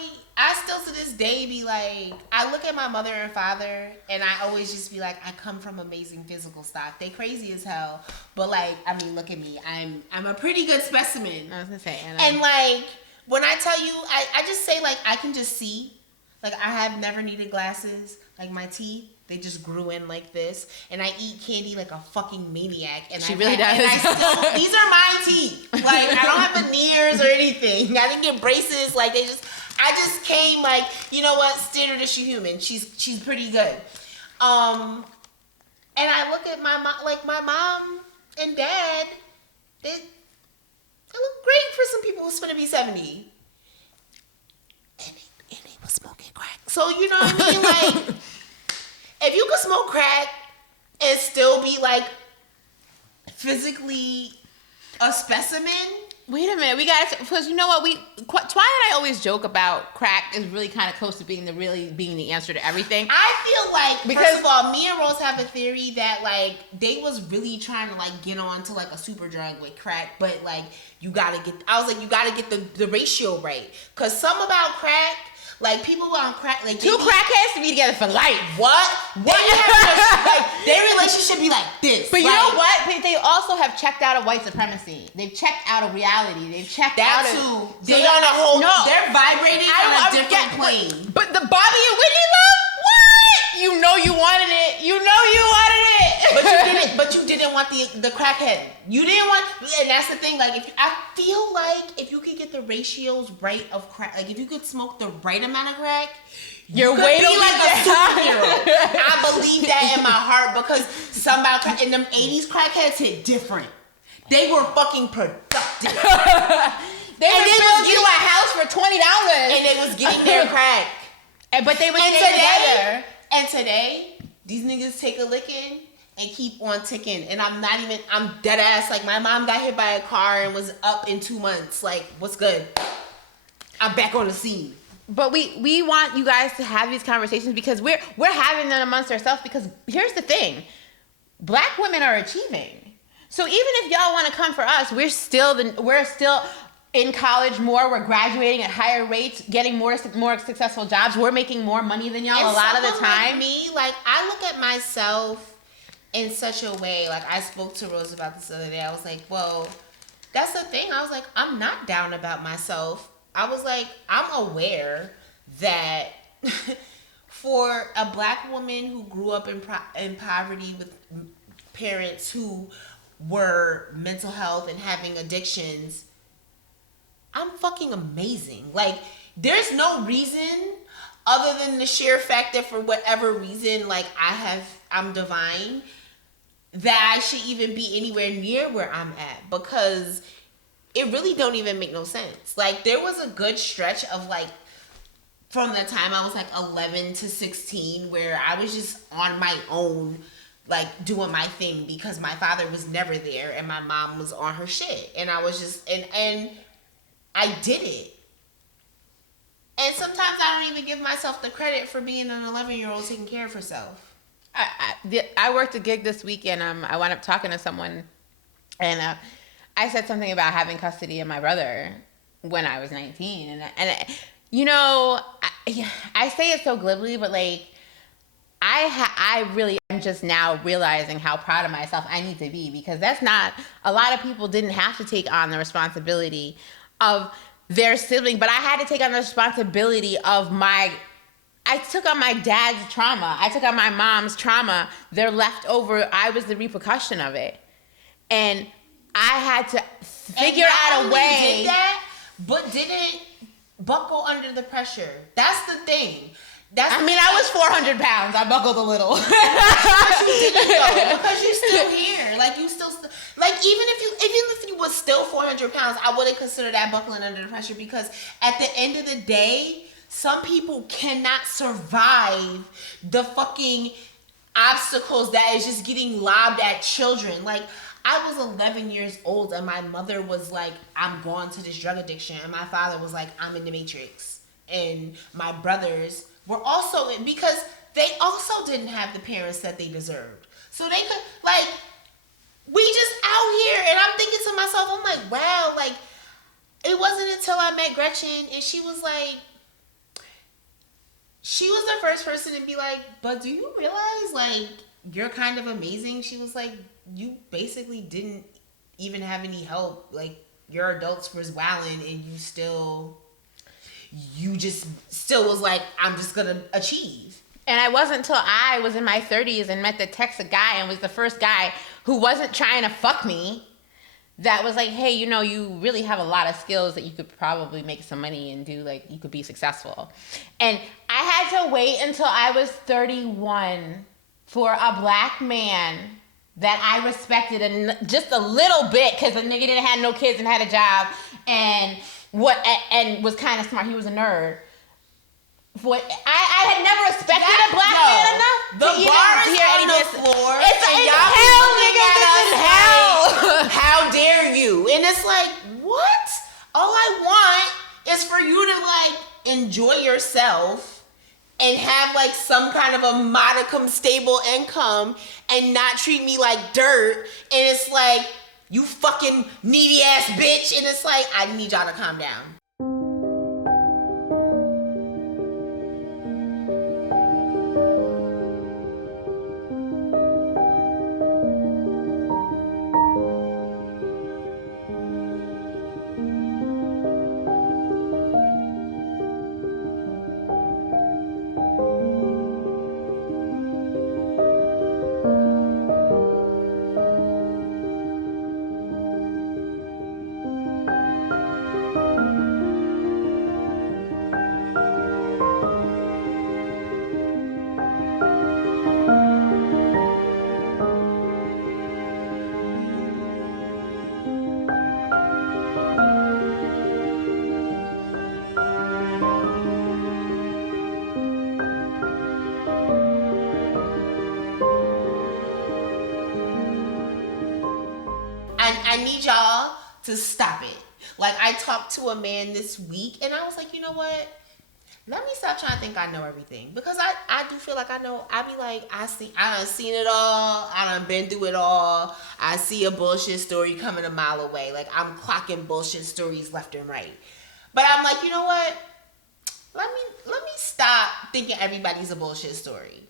still to this day be like, I look at my mother and father and I always just be like, I come from amazing physical stock. They crazy as hell, but like, I mean, look at me. I'm a pretty good specimen. I was gonna say, and like when I tell you, I just say like I can just see. Like I have never needed glasses. Like my teeth, they just grew in like this, and I eat candy like a fucking maniac. And she really does. And these are my teeth. Like I don't have veneers or anything. I didn't get braces. Like I just came like, you know what? Standard issue human. She's pretty good. And I look at my mom, like my mom and dad. They look great for some people who's gonna be 70. And they was smoking crack. So you know what I mean? Like, if you could smoke crack and still be like physically a specimen. Wait a minute, we got because you know what Twy and I always joke about crack is really kind of close to being the answer to everything. I feel like first of all, me and Rose have a theory that like they was really trying to like get on to like a super drug with crack, but like you gotta get the ratio right, because some about crack, Like people on crack, like Two crackheads to be together for life. What? Their relationship be like this. But you like, know what? They also have checked out of white supremacy. They've checked out of reality. They've checked out that of... too. They on a whole. No. They're vibrating on a different plane. But the Bobby and Whitney love? What? You know you wanted it. You know you wanted it. But you didn't want the crackhead. You didn't want, and that's the thing. Like, I feel like if you could get the ratios right of crack, like if you could smoke the right amount of crack, You're could way be to like a be superhero. I believe that in my heart because somebody in them 80s crackheads hit different. They were fucking productive. They were building you a house for $20. And they was getting their crack. But they would And stay together. today, these niggas take a licking and keep on ticking. And I'm dead ass. Like, my mom got hit by a car and was up in 2 months. Like, what's good? I'm back on the scene. But we want you guys to have these conversations because we're having them amongst ourselves because here's the thing. Black women are achieving. So even if y'all want to come for us, we're still in college more. We're graduating at higher rates, getting more successful jobs. We're making more money than y'all And a lot of the someone time. Like me, like, I look at myself in such a way, like, I spoke to Rose about this the other day. I was like, well, that's the thing. I was like, I'm not down about myself. I was like, I'm aware that for a black woman who grew up in poverty with parents who were mental health and having addictions, I'm fucking amazing. Like, there's no reason other than the sheer fact that for whatever reason, like, I'm divine, that I should even be anywhere near where I'm at, because it really don't even make no sense. Like, there was a good stretch of, like, from the time I was like 11 to 16 where I was just on my own, like, doing my thing because my father was never there and my mom was on her shit, and I was just and I did it. And sometimes I don't even give myself the credit for being an 11-year-old taking care of herself. I worked a gig this week and I wound up talking to someone and I said something about having custody of my brother when I was 19 and you know, I say it so glibly, but like I really am just now realizing how proud of myself I need to be, because that's not, a lot of people didn't have to take on the responsibility of their sibling, but I had to take on the responsibility of I took on my dad's trauma. I took on my mom's trauma. They're left over. I was the repercussion of it. And I had to figure out a way. Did that, but didn't buckle under the pressure. That's the thing. I was 400 pounds. I buckled a little. But you didn't though, because you're still here. Like, you still, like, even if you was still 400 pounds, I wouldn't consider that buckling under the pressure, because at the end of the day, some people cannot survive the fucking obstacles that is just getting lobbed at children. Like, I was 11 years old and my mother was like, I'm going to this drug addiction. And my father was like, I'm in the Matrix. And my brothers were also in, because they also didn't have the parents that they deserved. So they could, like, we just out here. And I'm thinking to myself, I'm like, wow, like, it wasn't until I met Gretchen and she was the first person to be like, but do you realize, like, you're kind of amazing? She was like, you basically didn't even have any help. Like, your adults was wilding and you just still was like, I'm just gonna achieve. And it wasn't until I was in my 30s and met the Texas guy and was the first guy who wasn't trying to fuck me that was like, hey, you know, you really have a lot of skills that you could probably make some money and do, like, you could be successful. And I had to wait until I was 31 for a black man that I respected just a little bit, because the nigga didn't have no kids and had a job and was kind of smart. He was a nerd. I had never respected a black man enough the to bar even is hear on any the of this. floor. It's and in y'all hell, looking nigga. at This us is hell. like, how dare you? And it's like, what? All I want is for you to, like, enjoy yourself and have, like, some kind of a modicum stable income and not treat me like dirt. And it's like, you fucking needy ass bitch. And it's like, I need y'all to calm down. I need y'all to stop it. Like, I talked to a man this week, and I was like, you know what? Let me stop trying to think I know everything, because I do feel like I know. I be like, I done seen it all. I done been through it all. I see a bullshit story coming a mile away. Like, I'm clocking bullshit stories left and right. But I'm like, you know what? Let me stop thinking everybody's a bullshit story.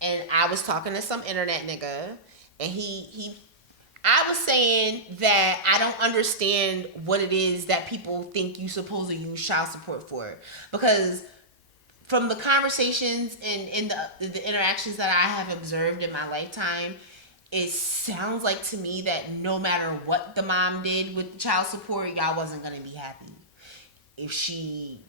And I was talking to some internet nigga, and I was saying that I don't understand what it is that people think you supposed to use child support for. Because from the conversations and in the interactions that I have observed in my lifetime, it sounds like to me that no matter what the mom did with the child support, y'all wasn't going to be happy. If she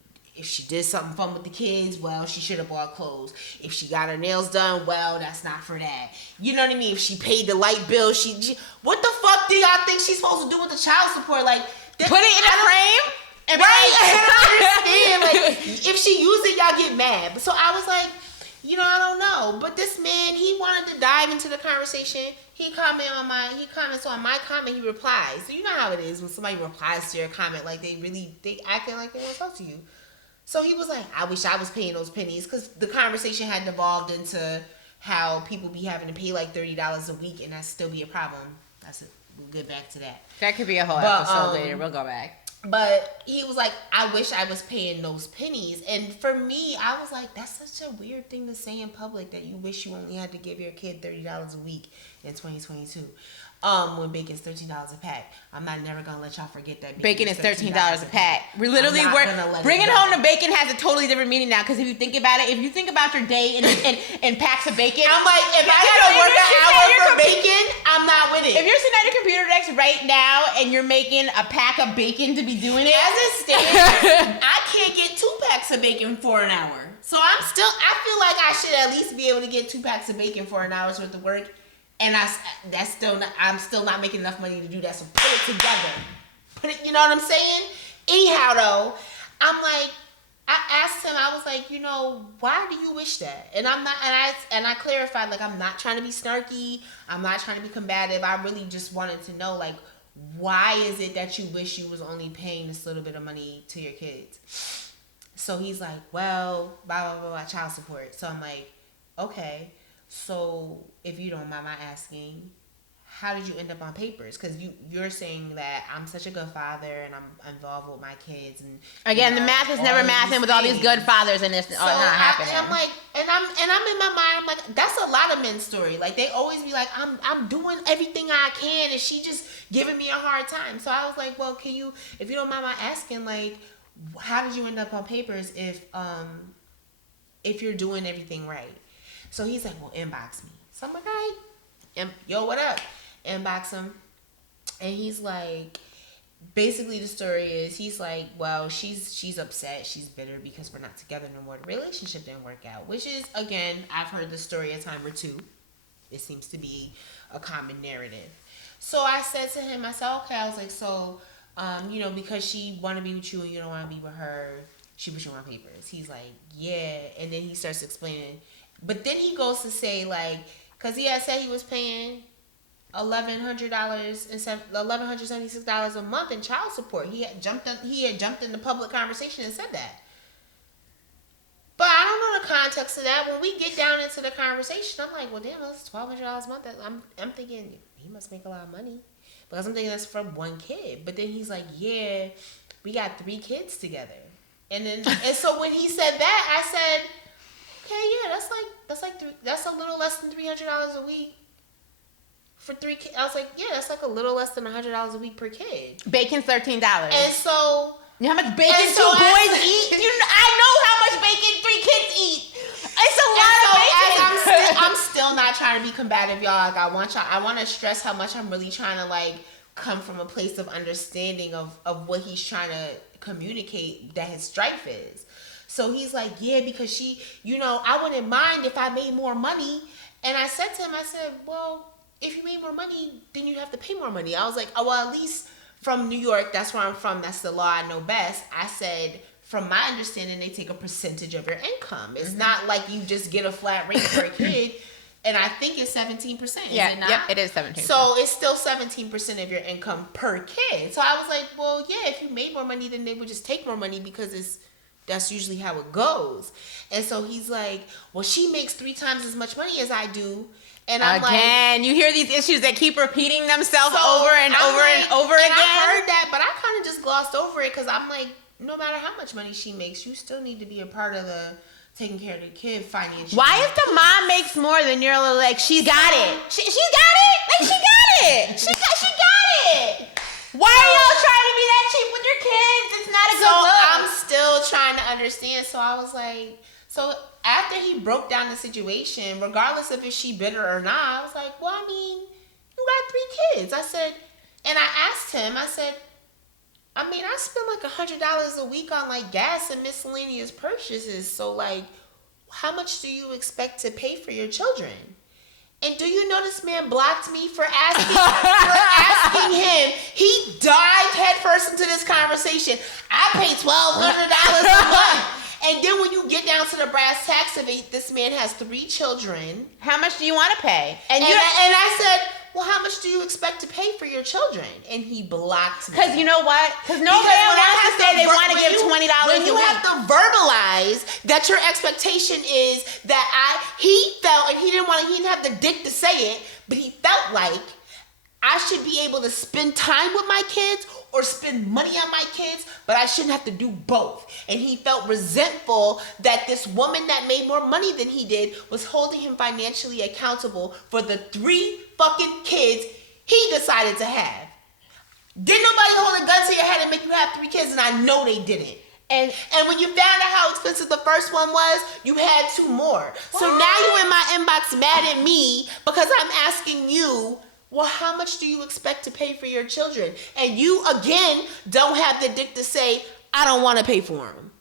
did something fun with the kids, well, she should have bought clothes. If she got her nails done, well, that's not for that. You know what I mean? If she paid the light bill, she what the fuck do y'all think she's supposed to do with the child support? Like, Put it in a frame? And right? I don't understand. Like, if she use it, y'all get mad. So I was like, I don't know. But this man, he wanted to dive into the conversation. He comments on my comment, he replies. So you know how it is when somebody replies to your comment, like they acting like they want to talk to you. So he was like, I wish I was paying those pennies, because the conversation had devolved into how people be having to pay like $30 a week, and that still be a problem. That's it. We'll get back to that. That could be a whole episode later. We'll go back. But he was like, I wish I was paying those pennies. And for me, I was like, that's such a weird thing to say in public, that you wish you only had to give your kid $30 a week in 2022. When bacon's $13 a pack. I'm never gonna let y'all forget that bacon is $13 a pack. We're literally bringing it home the bacon has a totally different meaning now, because if you think about it, if you think about your day in packs of bacon, I'm like, if I gotta work an hour for bacon, I'm not with it. If you're sitting at your computer desk right now and you're making a pack of bacon to be doing it, as it stands, I can't get 2 packs of bacon for an hour. So I feel like I should at least be able to get 2 packs of bacon for an hour's worth of work. And I'm still not making enough money to do that. So put it together. You know what I'm saying? Anyhow, though, I'm like, I asked him. I was like, why do you wish that? And I'm not. And I clarified, like, I'm not trying to be snarky. I'm not trying to be combative. I really just wanted to know, like, why is it that you wish you was only paying this little bit of money to your kids? So he's like, well, blah blah blah, blah, child support. So I'm like, okay. So, if you don't mind my asking, how did you end up on papers? Because you're saying that I'm such a good father and I'm involved with my kids, and again, the math is never mathing with all these good fathers, and it's not happening. I'm like, and I'm in my mind, I'm like, that's a lot of men's story. Like, they always be like, I'm doing everything I can, and she just giving me a hard time. So I was like, well, can you, if you don't mind my asking, like, how did you end up on papers if you're doing everything right? So he's like, well, inbox me. So I'm like, all right. Yo, what up? Inbox him. And he's like, basically the story is, he's like, well, she's upset. She's bitter because we're not together no more. The relationship didn't work out. Which is, again, I've heard the story a time or two. It seems to be a common narrative. So I said to him, I said, okay. I was like, so, because she want to be with you and you don't want to be with her, she put you on papers. He's like, yeah. And then he starts explaining. But then he goes to say, like, because he had said he was paying $1,176 a month in child support. He had jumped in the public conversation and said that. But I don't know the context of that. When we get down into the conversation, I'm like, well, damn, that's $1,200 a month. I'm thinking he must make a lot of money, because I'm thinking that's from one kid. But then he's like, yeah, we got 3 kids together. And so when he said that, I said, okay, yeah, that's a little less than $300 a week for 3 kids. I was like, yeah, that's like a little less than $100 a week per kid. Bacon's $13. And so, you know how much bacon 2 boys eat? I know how much bacon 3 kids eat. It's a lot of bacon. I'm still not trying to be combative, y'all. Like, I want to stress how much I'm really trying to, like, come from a place of understanding of what he's trying to communicate that his strife is. So he's like, yeah, because she, I wouldn't mind if I made more money. And I said to him, well, if you made more money, then you have to pay more money. I was like, oh, well, at least from New York, that's where I'm from. That's the law I know best. I said, from my understanding, they take a percentage of your income. It's not like you just get a flat rate for a kid. and I think it's 17%. Is Yeah, it not? yep, it is 17%. So it's still 17% of your income per kid. So I was like, well, yeah, if you made more money, then they would just take more money because that's usually how it goes. And so he's like, well, she makes 3 times as much money as I do. And I'm Again, you hear these issues that keep repeating themselves so over and I'm over like, and over and again. I heard that, but I kind of just glossed over it because I'm like, no matter how much money she makes, you still need to be a part of the taking care of the kid financially. Why if the mom makes more than you're like, she got it. She got it? Like, she got it. She got it. Why are y'all trying to be that cheap with your kids? It's not a good So look. I'm still trying to understand. So I was like, so after he broke down the situation, regardless of if she bitter or not, I was like, well, I mean, you got 3 kids. I said, and I asked him, I said, I mean, I spend like $100 a week on like gas and miscellaneous purchases. So like, how much do you expect to pay for your children? And do you know this man blocked me for asking him? He dived headfirst into this conversation. I pay $1,200 a month. And then when you get down to the brass tacks of it, this man has 3 children. How much do you want to pay? And I said, well, how much do you expect to pay for your children? And he blocked me. Because you know what? Because no man wants to say they want to give $20 When a you week. have to verbalize that your expectation is that he felt, and he didn't have the dick to say it, but he felt like I should be able to spend time with my kids or spend money on my kids, but I shouldn't have to do both. And he felt resentful that this woman that made more money than he did was holding him financially accountable for the 3 fucking kids he decided to have. Didn't nobody hold a gun to your head and make you have 3 kids, and I know they didn't. And when you found out how expensive the first one was, you had 2 more. So now you're in my inbox mad at me because I'm asking you, well, how much do you expect to pay for your children? And you, again, don't have the dick to say, I don't want to pay for them.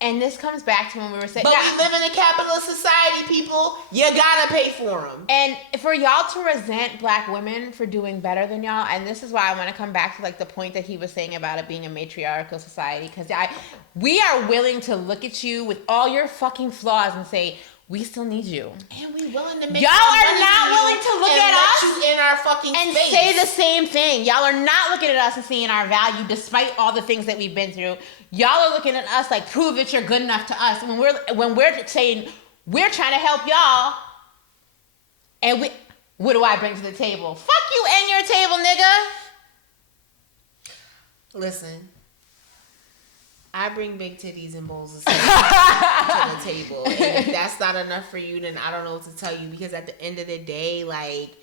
And this comes back to when we were saying, But we live in a capitalist society, people. You gotta pay for them. and for y'all to resent black women for doing better than y'all, and this is why I want to come back to like the point that he was saying about it being a matriarchal society, because we are willing to look at you with all your fucking flaws and say, we still need you. And we willing to make Y'all more are money not for you willing to look and at let us you in our fucking and space. say the same thing. Y'all are not looking at us and seeing our value despite all the things that we've been through. Y'all are looking at us like, prove that you're good enough to us. When we're saying we're trying to help y'all, and what do I bring to the table? Fuck you and your table, nigga. Listen, I bring big titties and bowls of cereal to the table. And if that's not enough for you, then I don't know what to tell you. Because at the end of the day, like,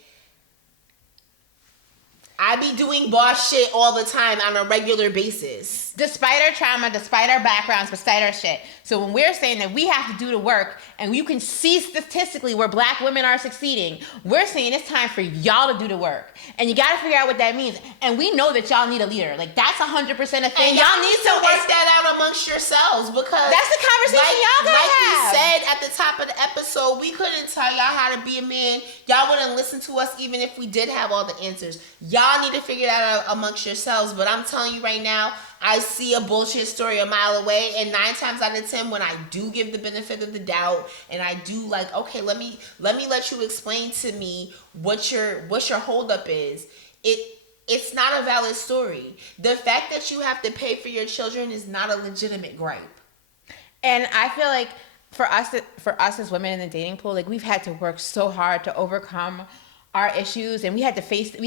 I be doing boss shit all the time on a regular basis. Despite our trauma, despite our backgrounds, despite our shit. So when we're saying that we have to do the work, and you can see statistically where black women are succeeding, we're saying it's time for y'all to do the work. And you gotta figure out what that means. And we know that y'all need a leader. Like, that's 100% a thing. And y'all need to work that out amongst yourselves, because that's the conversation y'all gotta have. Like we said at the top of the episode, we couldn't tell y'all how to be a man. Y'all wouldn't listen to us even if we did have all the answers. Y'all need to figure that out amongst yourselves. But I'm telling you right now, I see a bullshit story a mile away, and 9 times out of 10, when I do give the benefit of the doubt, and I do like, okay, let me let you explain to me what your holdup is. It's not a valid story. The fact that you have to pay for your children is not a legitimate gripe. And I feel like for us as women in the dating pool, like, we've had to work so hard to overcome our issues, and we had to face our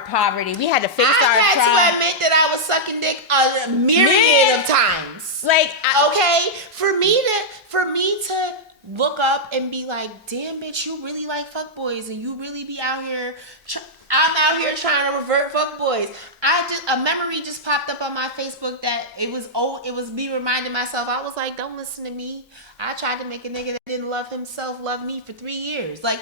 poverty. We had to face our I trauma. had to admit that I was sucking dick a myriad of times. Like, for me to look up and be like, damn, bitch, you really like fuckboys, and you really be out here. I'm out here trying to revert fuckboys. A memory just popped up on my Facebook that it was me reminding myself. I was like, don't listen to me. I tried to make a nigga that didn't love himself love me for 3 years. Like,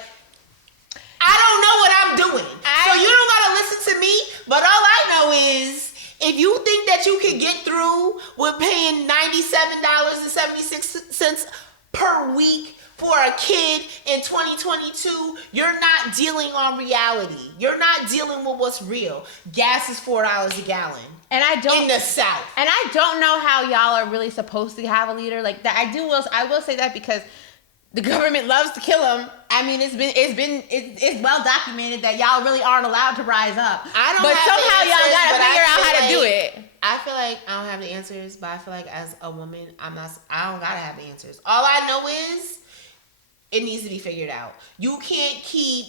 I don't know what I'm doing. So you don't gotta listen to me. But all I know is, if you think that you can get through with paying $97.76 per week for a kid in 2022, you're not dealing on reality. You're not dealing with what's real. Gas is $4 a gallon. And I don't in the South. And I don't know how y'all are really supposed to have a leader like that. I will say that because The government loves to kill them. I mean, it's well documented that y'all really aren't allowed to rise up. I don't but have somehow the y'all answers, gotta but I figure out feel how to like- do it. I feel like I don't have the answers, but I feel like as a woman, I don't gotta have the answers. All I know is it needs to be figured out. You can't keep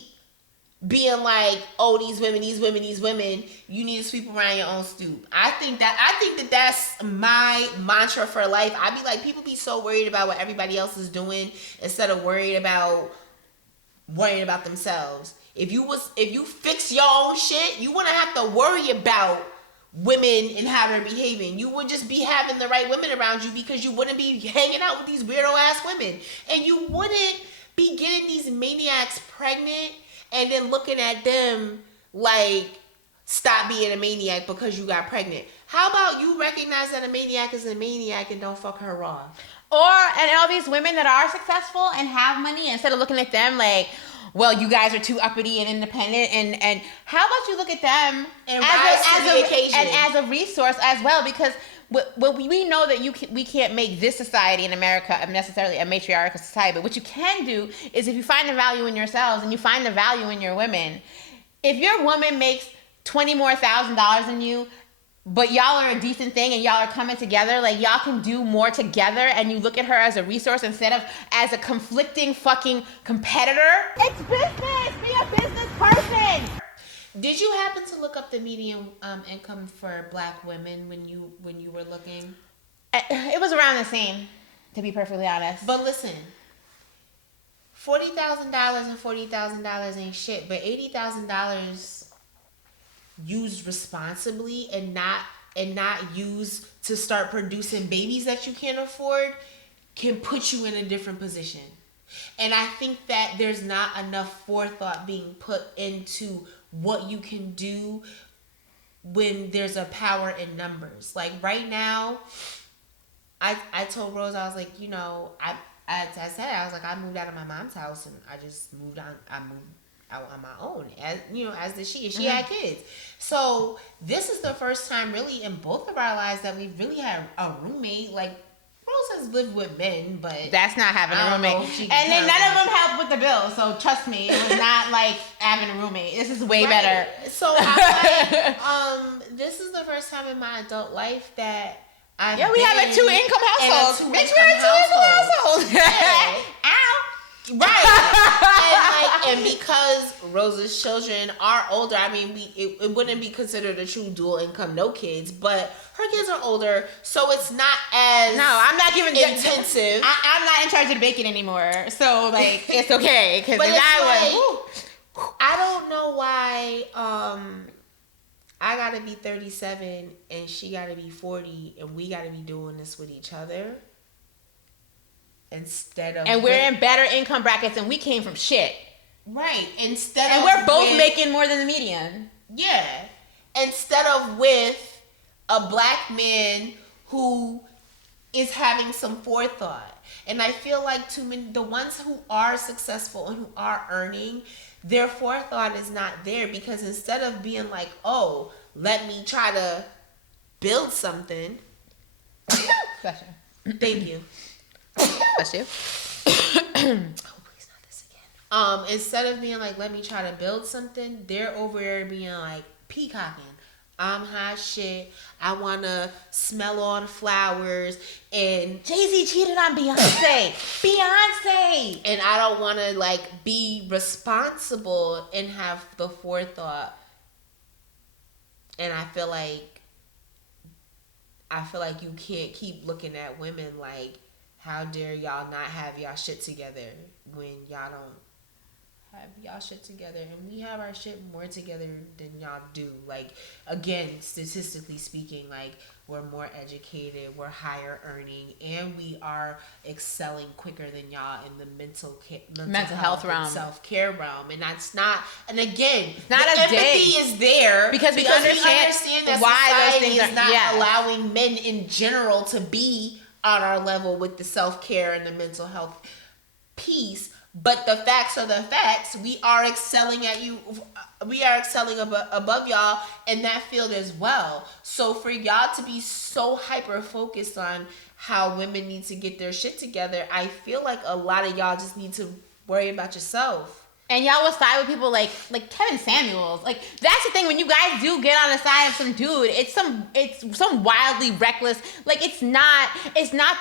being like, oh, these women. You need to sweep around your own stoop. I think that that's my mantra for life. I be like, people be so worried about what everybody else is doing instead of worrying about themselves. If you fix your own shit, you wouldn't have to worry about women and how they're behaving. You would just be having the right women around you because you wouldn't be hanging out with these weirdo ass women, and you wouldn't be getting these maniacs pregnant and then looking at them like, stop being a maniac because you got pregnant. How about you recognize that a maniac is a maniac and don't fuck her raw? And all these women that are successful and have money, instead of looking at them like, well, you guys are too uppity and independent, and how about you look at them And rise to the occasion. and as a resource as well? Because we know that we can't make this society in America necessarily a matriarchal society, but what you can do is, if you find the value in yourselves and you find the value in your women, if your woman makes $20,000 more than you, but y'all are a decent thing and y'all are coming together, like, y'all can do more together, and you look at her as a resource instead of as a conflicting fucking competitor. It's business. Be a business person. Did you happen to look up the median income for Black women when you were looking? It was around the same, to be perfectly honest. But listen, $40,000 and $40,000 ain't shit, but $80,000 used responsibly and not used to start producing babies that you can't afford can put you in a different position. And I think that there's not enough forethought being put into what you can do when there's a power in numbers. Like right now, I told Rose, I was like, you know, I said, I was like, I moved out of my mom's house and I moved out on my own, as you know, as did she. She had kids. So this is the first time really in both of our lives that we've really had a roommate. Like, Rose has lived with men, but that's not having I a don't know roommate. if she And can then count none of that. them helped with the bill, so trust me, it was not like having a roommate. This is way Right. better. So I'm like, this is the first time in my adult life that I've Yeah, we have a been 2-income in a household. Bitch, two-income we're a 2-income household. Yeah. Ow. Right. and because Rose's children are older, I mean, it wouldn't be considered a true dual income, no kids, but her kids are older, so it's not as No, I'm not giving intensive. I'm not in charge of the bacon anymore, so like it's okay. Because But if it's I was, I don't know why I gotta be 37 and she gotta be 40 and we gotta be doing this with each other instead of and we're in better income brackets and we came from shit, right instead and of we're both with, making more than the median. yeah, instead of with a Black man who is having some forethought. And I feel like too many, the ones who are successful and who are earning, their forethought is not there, because instead of being like, oh, let me try to build something. Bless you. Thank you. Bless you. Oh, please not this again. Instead of being like, let me try to build something, they're over there being like peacocking. I'm hot shit. I wanna smell all the flowers, and Jay-Z cheated on Beyonce. Beyonce. and I don't wanna like be responsible and have the forethought. And I feel like you can't keep looking at women like, how dare y'all not have y'all shit together when y'all don't have y'all shit together, and we have our shit more together than y'all do. Like, again, statistically speaking, like, we're more educated, we're higher earning, and we are excelling quicker than y'all in the mental health and realm, self-care realm. And that's not, and again, not the a empathy dig. is there Because we understand that why those society things is are- not yes. allowing men in general to be on our level with the self-care and the mental health piece. But the facts are the facts. We are excelling above y'all in that field as well. So for y'all to be so hyper focused on how women need to get their shit together, I feel like a lot of y'all just need to worry about yourself. And y'all will side with people like Kevin Samuels. Like, that's the thing, when you guys do get on the side of some dude, it's some wildly reckless, like, it's not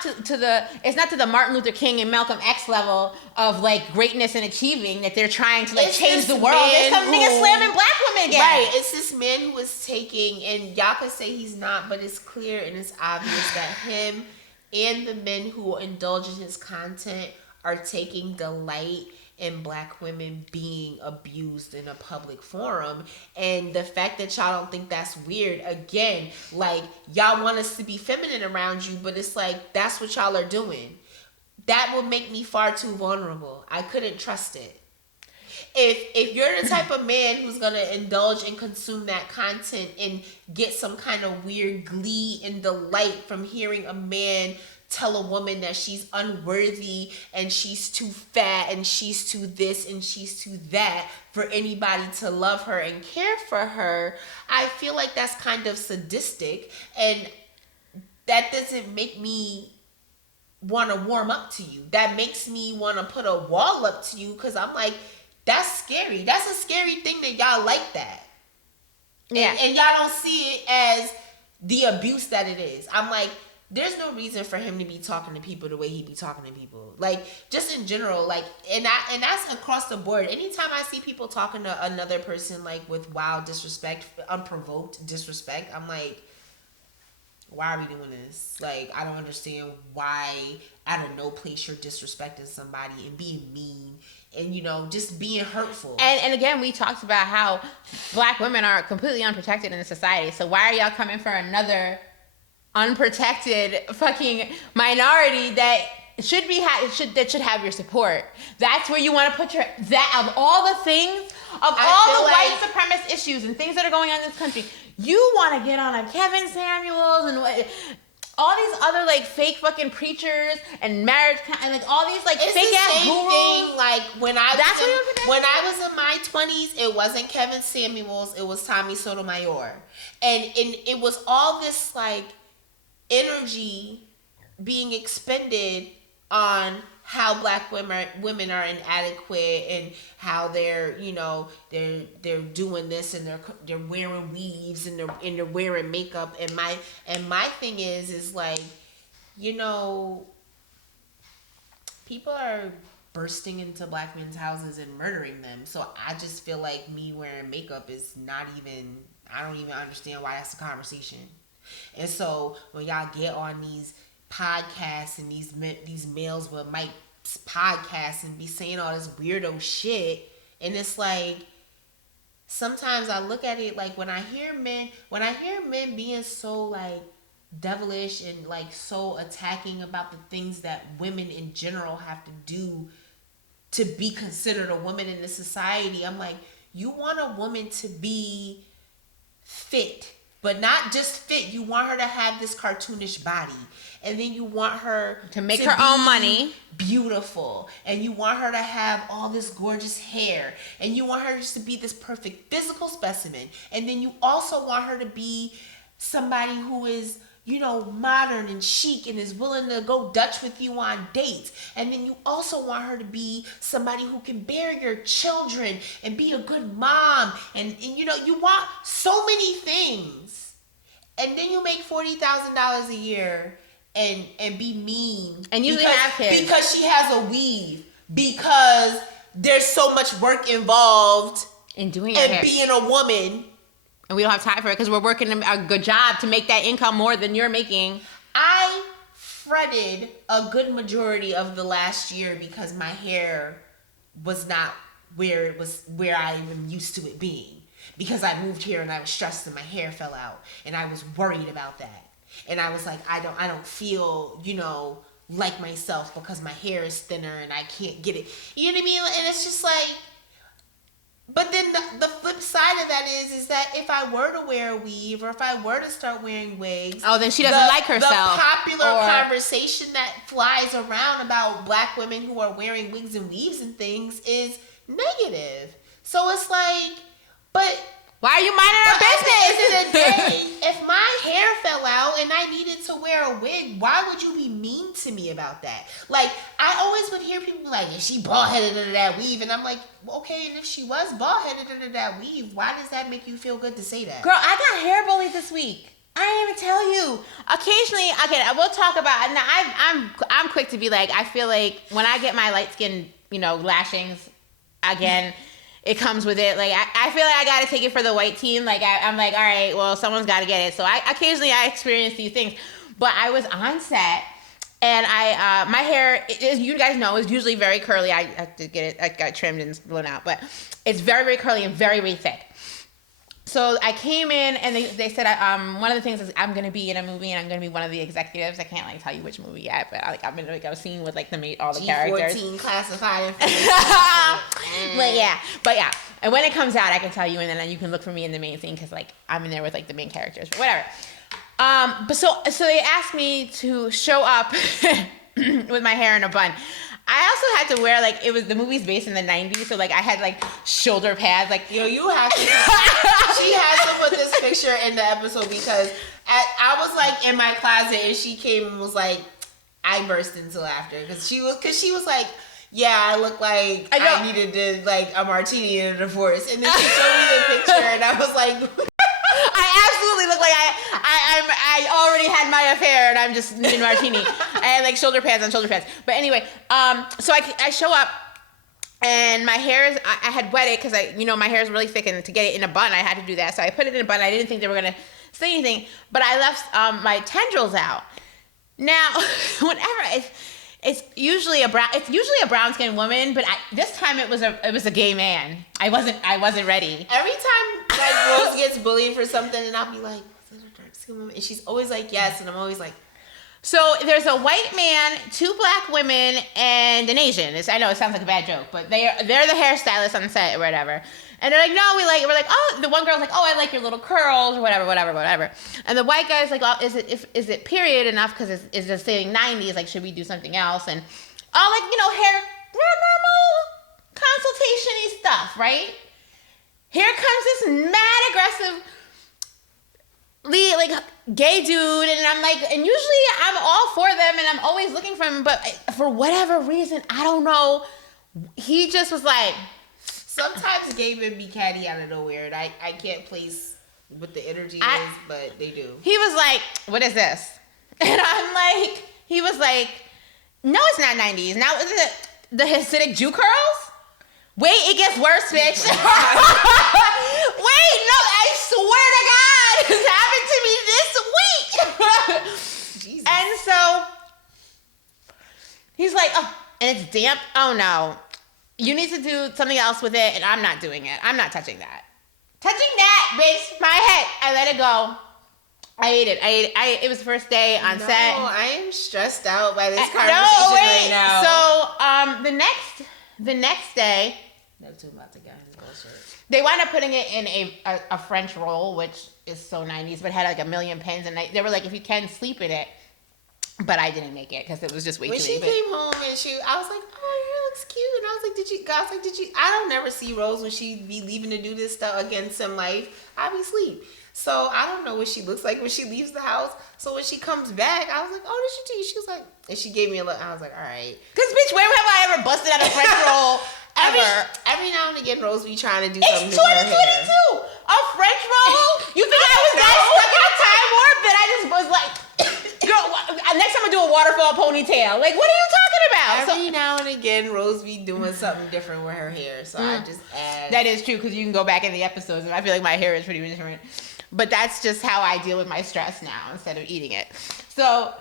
to the Martin Luther King and Malcolm X level of like greatness and achieving that they're trying to like It's change this the world. There's some man niggas who- slamming black women again. Right, it's this man who is taking, and y'all can say he's not, but it's clear and it's obvious that him and the men who indulge in his content are taking delight in black women being abused in a public forum. And the fact that y'all don't think that's weird, again, like, y'all want us to be feminine around you, but it's like, that's what y'all are doing. That would make me far too vulnerable. I couldn't trust it. If you're the type of man who's gonna indulge and consume that content and get some kind of weird glee and delight from hearing a man tell a woman that she's unworthy and she's too fat and she's too this and she's too that for anybody to love her and care for her, I feel like that's kind of sadistic, and that doesn't make me want to warm up to you. That makes me want to put a wall up to you, because I'm like, that's scary. That's a scary thing that y'all like that. Yeah. And y'all don't see it as the abuse that it is. I'm like, there's no reason for him to be talking to people the way he be talking to people. Like, just in general, like, and that's across the board. Anytime I see people talking to another person, like, with wild disrespect, unprovoked disrespect, I'm like, why are we doing this? Like, I don't understand why out of no place you're disrespecting somebody and being mean and, you know, just being hurtful. And again, we talked about how black women are completely unprotected in the society. So why are y'all coming for another unprotected fucking minority that should have your support? That's where you want to put of all the things, of all the white supremacist issues and things that are going on in this country, you want to get on a Kevin Samuels and all these other like fake fucking preachers and marriage and like all these like fake ass gurus. Thing, like when I was in my 20s, it wasn't Kevin Samuels, it was Tommy Sotomayor, and it was all this like energy being expended on how black women are inadequate and how they're, you know, they're doing this and they're wearing weaves and they're wearing makeup, and my thing is like, you know, people are bursting into black men's houses and murdering them. So I just feel like me wearing makeup is not even, I don't even understand why that's a conversation. And so when y'all get on these podcasts and these males with Mike's podcasts and be saying all this weirdo shit, and it's like, sometimes I look at it like when I hear men being so like devilish and like so attacking about the things that women in general have to do to be considered a woman in this society, I'm like, you want a woman to be fit, but not just fit. You want her to have this cartoonish body, and then you want her to make her own money, beautiful, and you want her to have all this gorgeous hair, and you want her just to be this perfect physical specimen, and then you also want her to be somebody who is, you know, modern and chic and is willing to go Dutch with you on dates. And then you also want her to be somebody who can bear your children and be a good mom. And you know, you want so many things. And then you make $40,000 a year and be mean. And you have kids. Because she has a weave. Because there's so much work involved in doing your hair. Being a woman. And we don't have time for it because we're working a good job to make that income more than you're making. I fretted a good majority of the last year because my hair was not where I am used to it being. Because I moved here and I was stressed and my hair fell out, and I was worried about that. And I was like, I don't feel, you know, like myself because my hair is thinner and I can't get it. You know what I mean? And it's just like, but then the flip side of that is that if I were to wear a weave or if I were to start wearing wigs, oh, then she doesn't like herself. The popular conversation that flies around about black women who are wearing wigs and weaves and things is negative. So it's like, but Why are you minding our But at the end of the business? day, if my hair fell out and I needed to wear a wig, why would you be mean to me about that? Like, I always would hear people be like, if she bald-headed under that weave, and I'm like, okay, and if she was bald-headed under that weave, why does that make you feel good to say that? Girl, I got hair bullied this week. I didn't even tell you. Occasionally, okay, we'll talk about. Now, I'm quick to be like, I feel like when I get my light skin, lashings again, it comes with it. Like I feel like I got to take it for the white team. Like I'm like, all right, well, someone's got to get it. So I occasionally experience these things. But I was on set. And my hair, as you guys know, is usually very curly. I have to get it. I got it trimmed and blown out, but it's very, very curly and very, very thick. So I came in and they said, one of the things is I'm going to be in a movie and I'm going to be one of the executives. I can't tell you which movie yet, but I'm in a scene with all the characters. G14 classified information. but yeah. And when it comes out, I can tell you, and then you can look for me in the main scene because I'm in there with the main characters, but whatever. But so they asked me to show up with my hair in a bun. I also had to wear it was the movie's based in the 90s, so I had shoulder pads. You have to. She has to put this picture in the episode because I was in my closet and she came and was like, I burst into laughter because she was like, yeah, I look like I needed to a martini in a divorce, and then she showed me the picture and I was like. I absolutely look like I already had my affair and I'm just in martini. I had shoulder pads on shoulder pads. But anyway, so I show up and my hair is, I had wet it because my hair is really thick, and to get it in a bun, I had to do that. So I put it in a bun. I didn't think they were going to say anything, but I left my tendrils out. Now, whenever it's usually a brown skinned woman, but this time it was a gay man. I wasn't ready. Every time Rose gets bullied for something, and I'll be like, "Was it a dark skinned woman?" And she's always like, "Yes," and I'm always like. So there's a white man, 2 black women, and an Asian. I know it sounds like a bad joke, but they're the hairstylists on set or whatever. And they're like, no, we're like, oh, the one girl's like, oh, I like your little curls or whatever. And the white guy's like, well, is it period enough because it's just saying 90s? Should we do something else? And all hair, normal consultation-y stuff, right? Here comes this mad aggressive gay dude, and I'm like, and usually I'm all for them and I'm always looking for him, but for whatever reason, I don't know, he just was like. Sometimes gay men be catty out of nowhere, and I can't place what the energy is, but they do. He was like, what is this? And I'm like, he was like, no, it's not 90s. Now is it the Hasidic Jew curls? Wait, it gets worse, bitch. Wait, no, I swear to God, this happened to me this week. Jesus. And so he's like, oh, and it's damp. Oh no. You need to do something else with it, and I'm not doing it. I'm not touching that. Touching that, bitch, my head. I let it go. I ate it. It was the first day on set. No, I am stressed out by this conversation right now. So, the next day, never too about the guy in bullshit. They wound up putting it in a French roll, which is so 90s, but had a million pins, and they were like, if you can, sleep in it. But I didn't make it because it was just way too late. When she came home and I was like, oh, your hair looks cute. And I was like, did you? I don't never see Rose when she be leaving to do this stuff against some life. I be asleep. So I don't know what she looks like when she leaves the house. So when she comes back, I was like, oh, did she do? She was like, and she gave me a look. I was like, all right. Because, bitch, where have I ever busted out a French roll? Every now and again, Rose be trying to do something. It's 2022. A French roll? You think I was that stuck in a time warp that I just was like, girl, next time I do a waterfall ponytail. Like, what are you talking about? Every now and again, Rose be doing something different with her hair. So I just add. That is true because you can go back in the episodes and I feel like my hair is pretty different. But that's just how I deal with my stress now instead of eating it. So,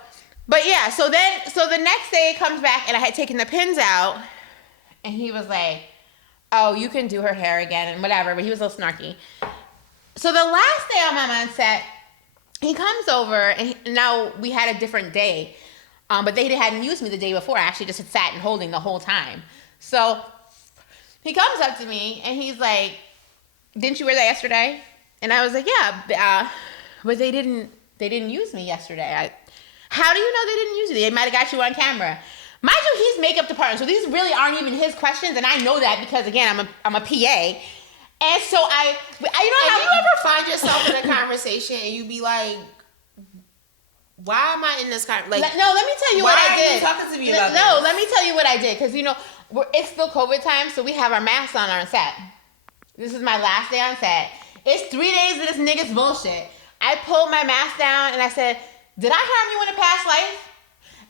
but yeah, so the next day it comes back and I had taken the pins out and he was like, oh, you can do her hair again and whatever, but he was a little snarky. So the last day I'm on set, he comes over and now we had a different day, but they hadn't used me the day before. I actually just had sat and holding the whole time. So he comes up to me and he's like, didn't you wear that yesterday? And I was like, yeah, but they didn't use me yesterday. How do you know they didn't use you? They might have got you on camera. Mind you, he's makeup department, so these really aren't even his questions, and I know that because again, I'm a PA, And so I you know how Have you ever find yourself in a conversation and you be like, why am I in this conversation? Like, no, let me tell you why what I are did. you talking to me about No, this? let me tell you what I did. Because, it's still COVID time, so we have our masks on set. This is my last day on set. It's 3 days of this nigga's bullshit. I pulled my mask down and I said, did I harm you in a past life?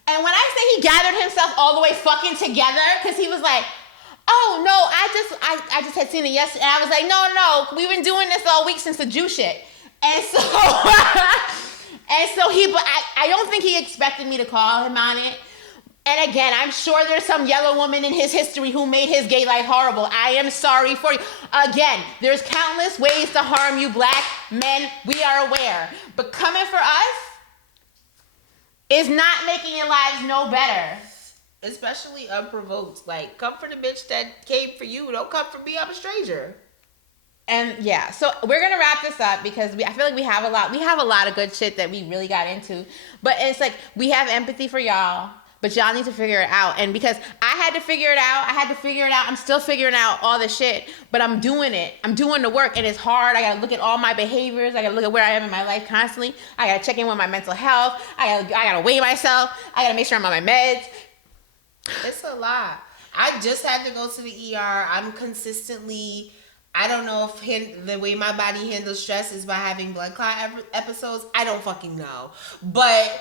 And when I say he gathered himself all the way fucking together, because he was like, oh, no, I just had seen it yesterday. And I was like, no, we've been doing this all week since the Jew shit. And so, but I don't think he expected me to call him on it. And again, I'm sure there's some yellow woman in his history who made his gay life horrible. I am sorry for you. Again, there's countless ways to harm you black men. We are aware. But coming for us is not making your lives no better. especially unprovoked. Like, come for the bitch that came for you. Don't come for me. I'm a stranger. And yeah, so we're gonna wrap this up because I feel like we have a lot of good shit that we really got into. But it's like we have empathy for y'all, but y'all need to figure it out. And because I had to figure it out, I'm still figuring out all this shit, but I'm doing it. I'm doing the work, and it's hard. I gotta look at all my behaviors. I gotta look at where I am in my life constantly. I gotta check in with my mental health. I gotta weigh myself. I gotta make sure I'm on my meds. It's a lot. I just had to go to the ER. I'm consistently, I don't know if the way my body handles stress is by having blood clot episodes. I don't fucking know. But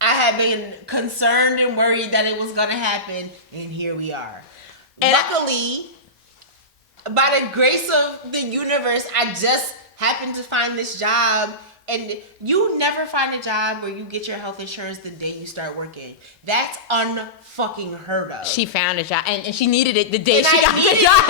I had been concerned and worried that it was going to happen, and here we are. And luckily, by the grace of the universe, I just happened to find this job. And you never find a job where you get your health insurance the day you start working. That's unfucking heard of. She found a job, and she needed it the day And she got the job.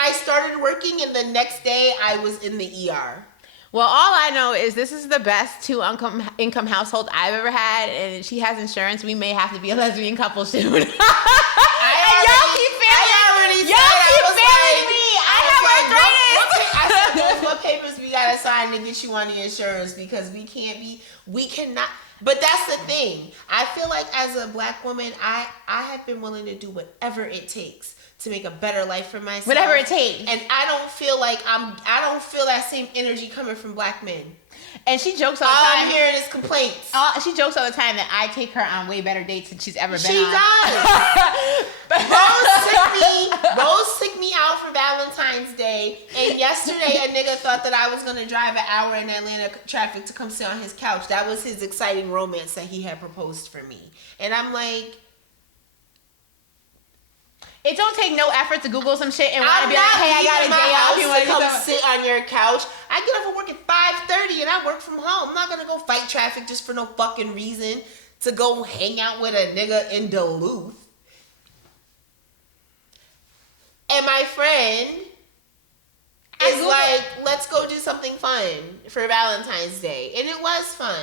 I started working, and the next day I was in the ER. Well, all I know is this is the best two-income household I've ever had, and she has insurance. We may have to be a lesbian couple soon. And y'all keep failing me. I have arthritis. I said, "Girls, what papers we gotta sign to get you on the insurance? Because we cannot." But that's the thing. I feel like as a black woman, I have been willing to do whatever it takes to make a better life for myself. Whatever it takes. And I don't feel like I don't feel that same energy coming from black men. And she jokes all the All time. I'm hearing is complaints. She jokes all the time that I take her on way better dates than she's ever been She on. does. Rose took me out for Valentine's Day, and yesterday a nigga thought that I was gonna drive an hour in Atlanta traffic to come sit on his couch. That was his exciting romance that he had proposed for me. And I'm like, It don't take no effort to Google some shit and want to I'm be like, not hey, I got a leaving my day off. house You want to to come sit on your couch. I get off of work at 5:30 and I work from home. I'm not gonna go fight traffic just for no fucking reason to go hang out with a nigga in Duluth. And my friend is like, let's go do something fun for Valentine's Day. And it was fun.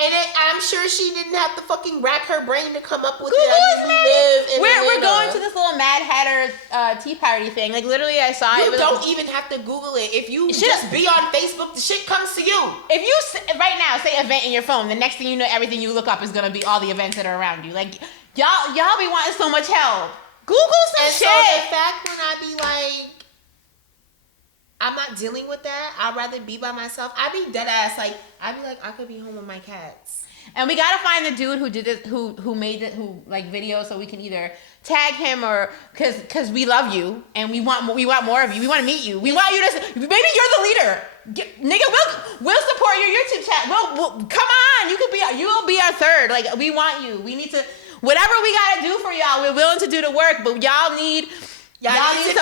And I'm sure she didn't have to fucking rack her brain to come up with it. I mean, We're going to this little Mad Hatter tea party thing. Like, literally, I saw it. You don't even have to Google it. If you just be on Facebook, the shit comes to you. If you, right now, say event in your phone, the next thing you know, everything you look up is going to be all the events that are around you. Like, y'all be wanting so much help. Google some And shit. so the fact when I be like, I'm not dealing with that. I'd rather be by myself. I be dead ass. Like, I be like, I could be home with my cats. And we gotta find the dude who did this, who made it, who like video, so we can either tag him or cause we love you and we want more of you. We want to meet you. We want you to. Maybe you're the leader, nigga. We'll support your YouTube chat. We'll come on. You will be our third. Like, we want you. We need to. Whatever we gotta do for y'all, we're willing to do the work. But y'all need. Y'all need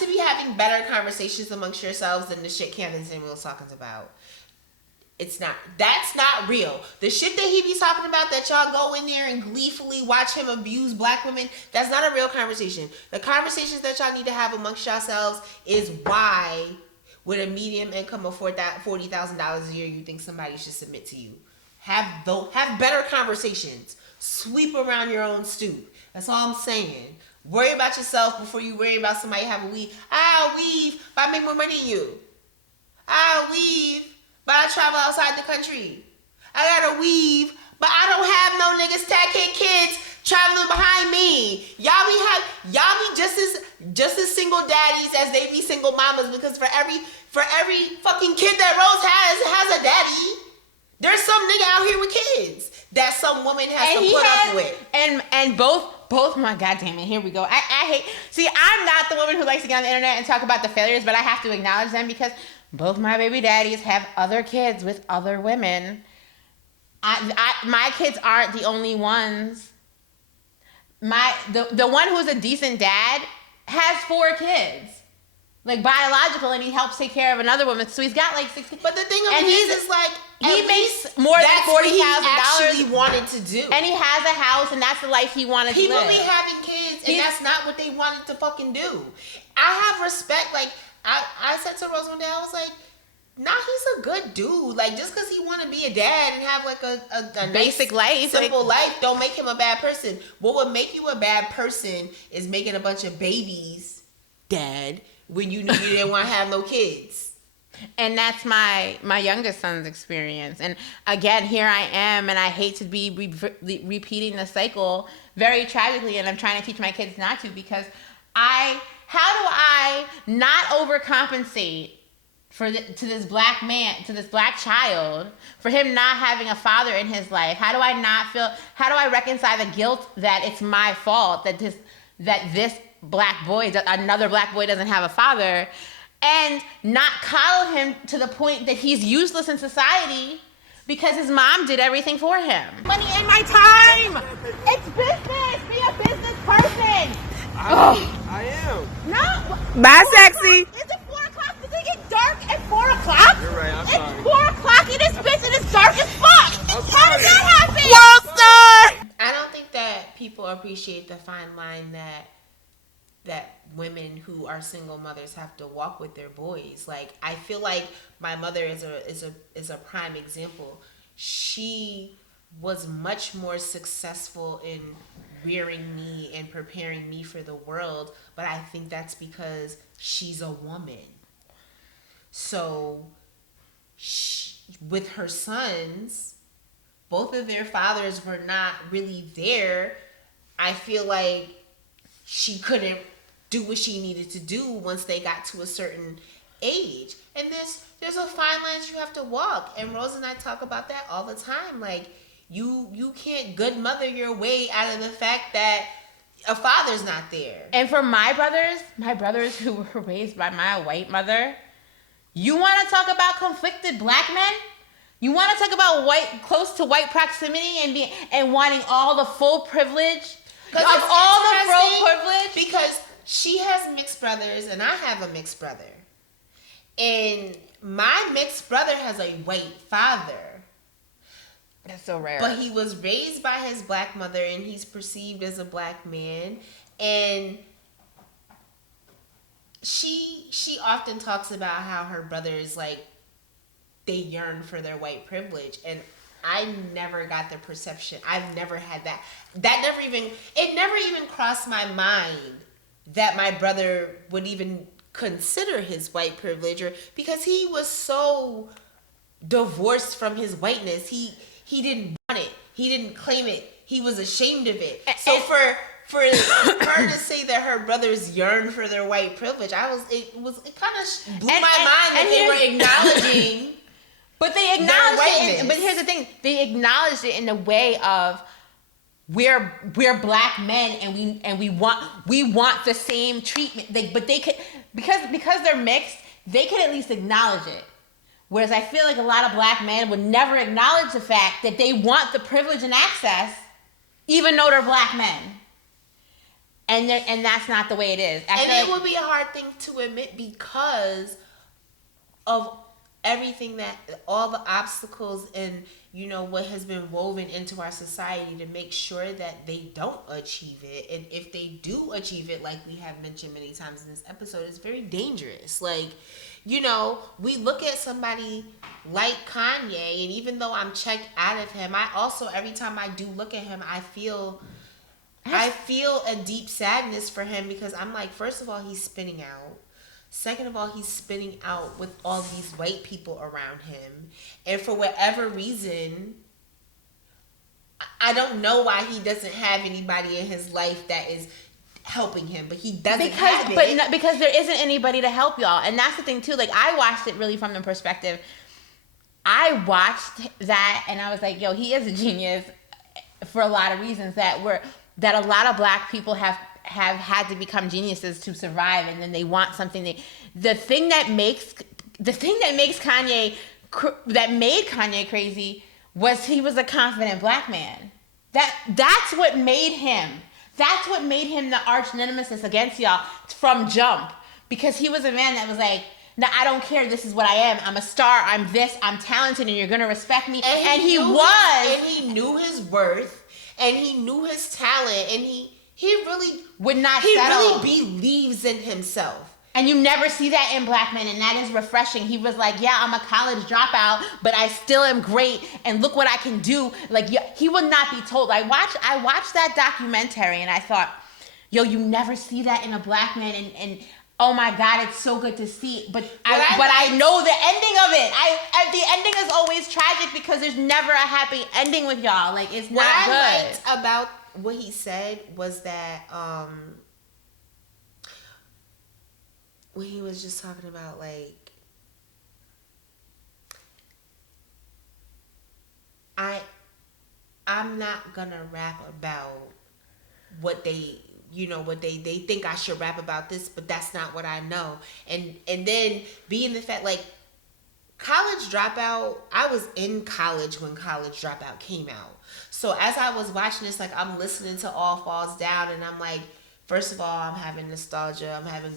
to be having better conversations amongst yourselves than the shit Candace and Samuel's talking about. That's not real. The shit that he be talking about that y'all go in there and gleefully watch him abuse black women, that's not a real conversation. The conversations that y'all need to have amongst yourselves is why, with a medium income of $40,000 a year, you think somebody should submit to you. Have better conversations. Sweep around your own stoop. That's all I'm saying. Worry about yourself before you worry about somebody having a weave. I'll weave, but I make more money than you. I'll weave, but I travel outside the country. I gotta weave, but I don't have no niggas tacking kids traveling behind me. Y'all y'all be just as single daddies as they be single mamas, because for every fucking kid that Rose has a daddy. There's some nigga out here with kids that some woman has to put up with. And both my goddamn it, here we go. I hate, see, I'm not the woman who likes to get on the internet and talk about the failures, but I have to acknowledge them because both my baby daddies have other kids with other women. My kids aren't the only ones. The one who's a decent dad has 4 kids. Like biological, and he helps take care of another woman. So he's got like 16. But the thing of it is like he makes more than $40,000. Actually wanted to do, and he has a house, and that's the life he wanted to live. People be having kids, and that's not what they wanted to fucking do. I have respect. Like I said to Rose one day, I was like, nah, he's a good dude. Like, just because he want to be a dad and have like a basic life, simple life, don't make him a bad person. What would make you a bad person is making a bunch of babies, dad, when you knew you didn't want to have no kids. And that's my youngest son's experience. And again, here I am, and I hate to be repeating the cycle very tragically, and I'm trying to teach my kids not to, because how do I not overcompensate to this black man, to this black child, for him not having a father in his life? How do I reconcile the guilt that it's my fault that this another black boy doesn't have a father, and not coddle him to the point that he's useless in society because his mom did everything for him? Money in my time. It's business. Be a business person. I am. No. Bye, sexy. Is it 4 o'clock? Does it get dark at 4 o'clock? You're right, I'm it's sorry. It's 4 o'clock in this bitch and it's dark as fuck. I'm How sorry. did that happen? World star. I don't think that people appreciate the fine line that women who are single mothers have to walk with their boys. Like, I feel like my mother is a prime example. She was much more successful in rearing me and preparing me for the world, but I think that's because she's a woman. So with her sons, both of their fathers were not really there. I feel like she couldn't do what she needed to do once they got to a certain age. And there's a fine line you have to walk. And Rose and I talk about that all the time. Like, you can't good mother your way out of the fact that a father's not there. And for my brothers who were raised by my white mother, you want to talk about conflicted black men? You want to talk about close to white proximity and wanting all the full privilege? Of all the full privilege? Because she has mixed brothers and I have a mixed brother. And my mixed brother has a white father. That's so rare. But he was raised by his black mother and he's perceived as a black man. And she often talks about how her brothers, like, they yearn for their white privilege. And I never got the perception. I've never had that. It never even crossed my mind that my brother would even consider his white privilege, or because he was so divorced from his whiteness. He didn't want it. He didn't claim it. He was ashamed of it. So for her to say that her brothers yearn for their white privilege, it kind of blew my mind that they were acknowledging. But they acknowledged it. But here's the thing: they acknowledged it in the way of we're black men and we want the same treatment. But they could, because they're mixed, they could at least acknowledge it. Whereas I feel like a lot of black men would never acknowledge the fact that they want the privilege and access, even though they're black men. And that's not the way it is. It would be a hard thing to admit because of everything all the obstacles and, you know, what has been woven into our society to make sure that they don't achieve it. And if they do achieve it, like we have mentioned many times in this episode, it's very dangerous. Like, you know, we look at somebody like Kanye, and even though I'm checked out of him, I also, every time I do look at him, I feel a deep sadness for him, because I'm like, first of all, he's spinning out. Second of all, he's spinning out with all these white people around him. And for whatever reason, I don't know why he doesn't have anybody in his life that is helping him, but he doesn't have it. Because there isn't anybody to help y'all, and that's the thing too. Like I watched it really from the perspective. I watched that and I was like, yo, he is a genius for a lot of reasons that a lot of black people have had to become geniuses to survive, and then they want something. The thing that made Kanye crazy was he was a confident black man. That's what made him. That's what made him the arch nemesis against y'all from jump, because he was a man that was like, no, I don't care. This is what I am. I'm a star. I'm this. I'm talented, and you're gonna respect me. And he knew his worth, and he knew his talent, and he really would not he settle. really believes in himself. And you never see that in black men, and that is refreshing. He was like, yeah, I'm a college dropout, but I still am great, and look what I can do. Like, he would not be told. I watched that documentary, and I thought, yo, you never see that in a black man, and oh my God, it's so good to see. But I know the ending of it. The ending is always tragic because there's never a happy ending with y'all. Like, it's not good. What I liked about what he said was that when he was just talking about like, I'm not gonna rap about what they think I should rap about this, but that's not what I know. And then being the fact, like, College Dropout, I was in college when College Dropout came out. So as I was watching this, like, I'm listening to All Falls Down, and I'm like, first of all, I'm having nostalgia. I'm having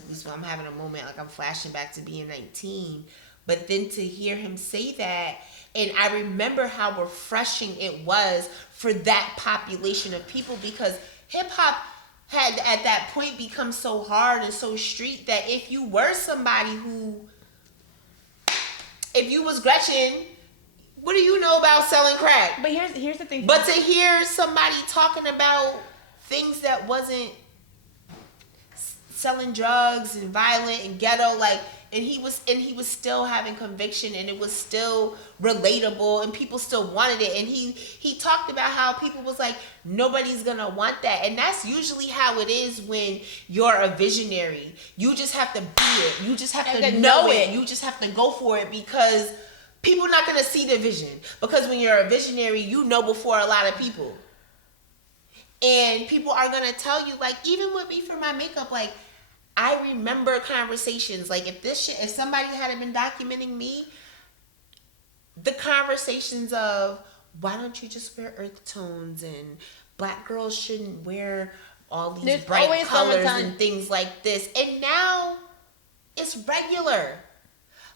a moment, like I'm flashing back to being 19. But then to hear him say that, and I remember how refreshing it was for that population of people, because hip-hop had at that point become so hard and so street that if you were somebody if you was Gretchen, what do you know about selling crack? But here's the thing. But to hear somebody talking about things that wasn't selling drugs and violent and ghetto, like, and he was still having conviction, and it was still relatable, and people still wanted it. And he talked about how people was like, nobody's gonna want that. And that's usually how it is when you're a visionary. You just have to be it. You just have to know it. You just have to go for it, because people are not gonna see the vision. Because when you're a visionary, you know before a lot of people. And people are gonna tell you, like, even with me for my makeup, like, I remember conversations, like, if somebody hadn't been documenting me, the conversations of, why don't you just wear earth tones, and black girls shouldn't wear all these bright colors and things like this. And now it's regular.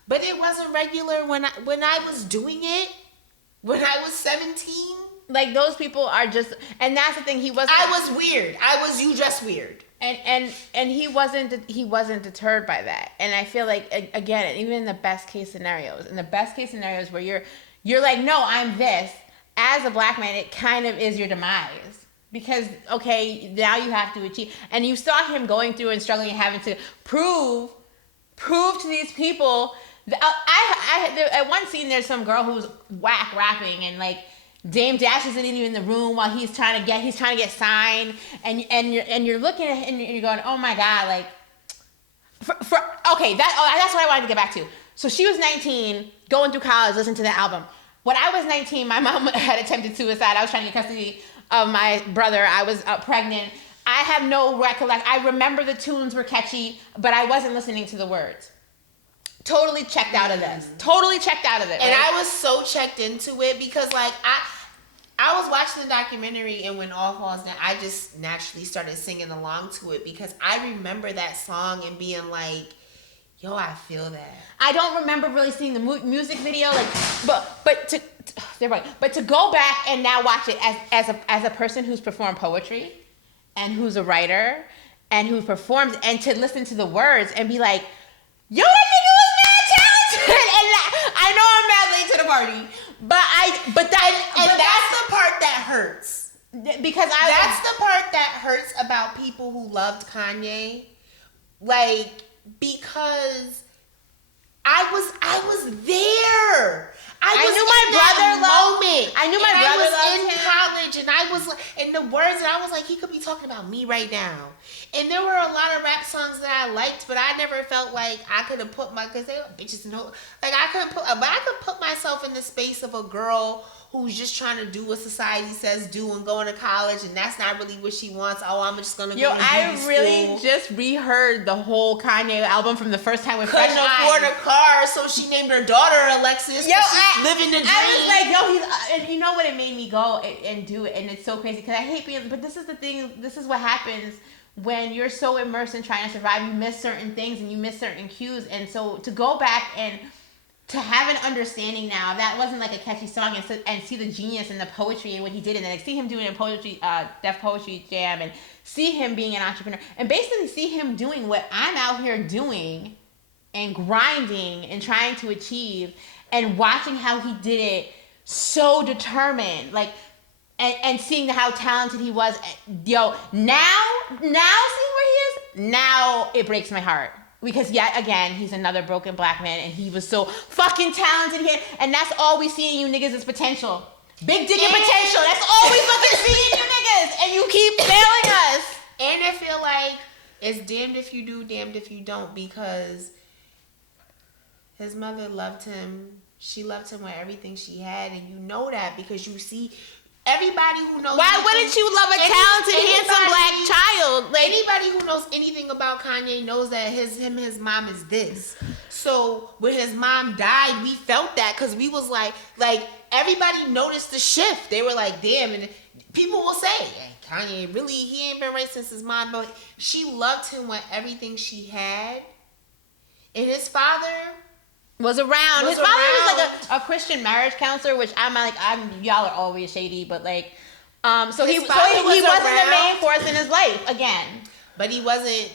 But it wasn't regular when I was doing it, when I was 17. Like, those people are just, and that's the thing, I was weird. You dress weird. And he wasn't deterred by that. And I feel like, again, even in the best case scenarios, where you're like, no, I'm this, as a black man, it kind of is your demise. Because, okay, now you have to achieve. And you saw him going through and struggling and having to prove to these people. At one scene, there's some girl who's whack rapping, and like, Dame Dash isn't even in the room while he's trying to get signed, and you're looking at it and you're going, oh my God, like, that's what I wanted to get back to. So she was 19, going through college, listening to the album. When I was 19, my mom had attempted suicide. I was trying to get custody of my brother. I was pregnant. I have no recollection. I remember the tunes were catchy, but I wasn't listening to the words. Totally checked out of this. Right? And I was so checked into it because, like, I was watching the documentary, and when All Falls Down, I just naturally started singing along to it because I remember that song and being like, yo, I feel that. I don't remember really seeing the music video, like, but to go back and now watch it as a person who's performed poetry and who's a writer and who performs, and to listen to the words and be like, yo, that nigga was mad talented. And I know I'm mad late to the party, but that's the part that hurts. Because that's the part that hurts about people who loved Kanye, like, because I was there. I knew in my that brother loved- moment. I knew my And brother I was loved in him. college, and I was in the words, and I was like, he could be talking about me right now. And there were a lot of rap songs that I liked, but I never felt like I could have put because they were bitches and like I could put myself in the space of a girl who's just trying to do what society says do and going to college, and that's not really what she wants. Oh, I'm just gonna Yo, go to I beauty really school. just reheard the whole Kanye album from the first time with Fresh Couldn't afford Eyes. a car, so she named her daughter Alexis. Yo, She's living the dream. I was like, yo, he's, and you know what? It made me go and do it, and it's so crazy because I hate being. But this is the thing. This is what happens when you're so immersed in trying to survive. You miss certain things and you miss certain cues, and so to go back and to have an understanding now that wasn't like a catchy song, and see the genius in the poetry and what he did, and then like see him doing a poetry, Def Poetry Jam, and see him being an entrepreneur, and basically see him doing what I'm out here doing, and grinding and trying to achieve, and watching how he did it so determined, like, and seeing how talented he was. Yo, now seeing where he is, now it breaks my heart. Because yet again, he's another broken black man, and he was so fucking talented here, and that's all we see in you niggas is potential. Big dick and potential. That's all we fucking see in you niggas, and you keep failing us. And I feel like it's damned if you do, damned if you don't, because his mother loved him. She loved him with everything she had, and you know that because you see everybody who knows. Why wouldn't you love a talented, handsome black child? Like, anybody who knows anything about Kanye knows that his mom is this. So when his mom died, we felt that because we was like everybody noticed the shift. They were like, damn, and people will say, hey, Kanye really, he ain't been right since his mom, but she loved him with everything she had. And his father was around. Was His father was around. like a Christian marriage counselor, which I'm y'all are always shady, but like, so he His wasn't father was the main around. force in his life again. But he wasn't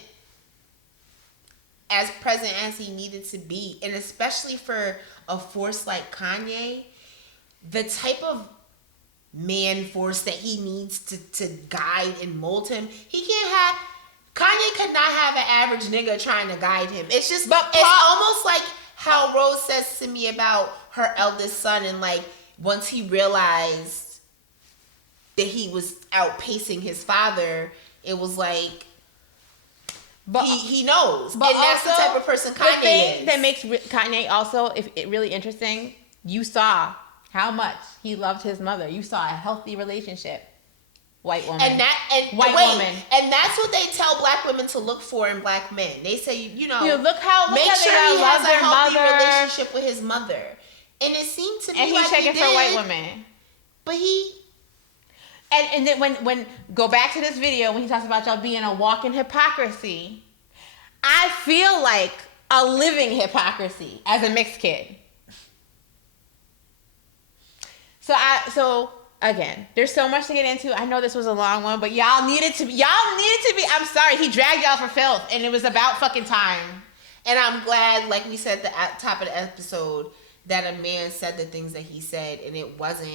as present as he needed to be. And especially for a force like Kanye, the type of man force that he needs to guide and mold him, Kanye could not have an average nigga trying to guide him. It's just, it's almost like how Rose says to me about her eldest son, and like once he realized that he was outpacing his father, it was like, but he knows, but and that's the also, type of person the Kanye thing is. that makes Kanye also, if it really interesting, you saw how much he loved his mother. You saw a healthy relationship. White woman. And white woman. And that's what they tell black women to look for in black men. They say, look how make they sure gotta he love has a their healthy mother. relationship with his mother. And it seemed to me And like he's checking he for did, white women. But he... And then when go back to this video when he talks about y'all being a walking hypocrisy, I feel like a living hypocrisy as a mixed kid. So again, there's so much to get into. I know this was a long one, but y'all needed to be, I'm sorry, he dragged y'all for filth, and it was about fucking time. And I'm glad, like we said at the top of the episode, that a man said the things that he said, and it wasn't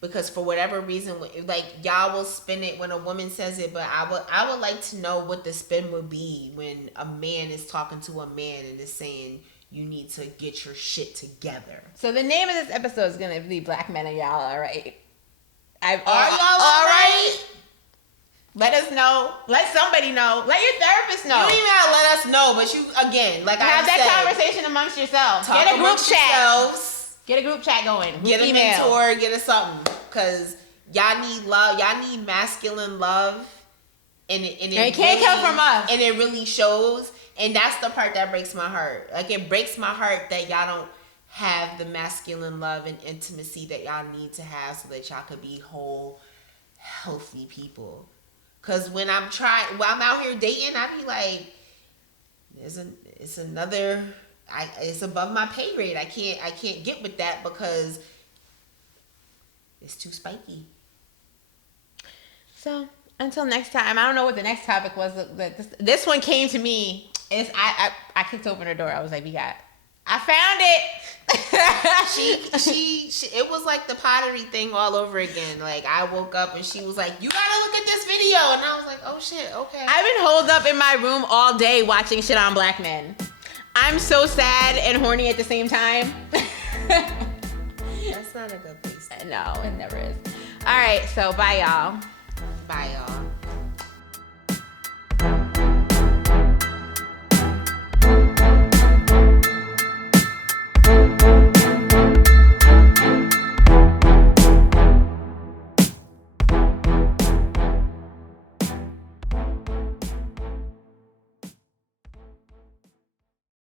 because for whatever reason, like y'all will spin it when a woman says it, but I would like to know what the spin would be when a man is talking to a man and is saying, you need to get your shit together. So the name of this episode is gonna be Black Men Are Y'all Alright? Are y'all all right? Let us know. Let somebody know. Let your therapist know. You don't even gotta let us know, but you, again, like have I that said, conversation amongst yourselves. talk Get a group amongst chat. yourselves. Get a group chat going. Get a email. mentor, get a something. Because y'all need love. Y'all need masculine love. And it can't come from us. And it really shows. And that's the part that breaks my heart. Like, it breaks my heart that y'all don't have the masculine love and intimacy that y'all need to have so that y'all could be whole, healthy people. Because when I'm out here dating, I be like, it's above my pay grade. I can't get with that because it's too spiky. So until next time, I don't know what the next topic was. This one came to me. I kicked open her door. I was like, I found it. she it was like the pottery thing all over again. Like, I woke up and she was like, you gotta look at this video, and I was like, oh shit, okay. I've been holed up in my room all day watching shit on black men. I'm so sad and horny at the same time. That's not a good place. No, it never is. All right, so bye, y'all. Bye, y'all.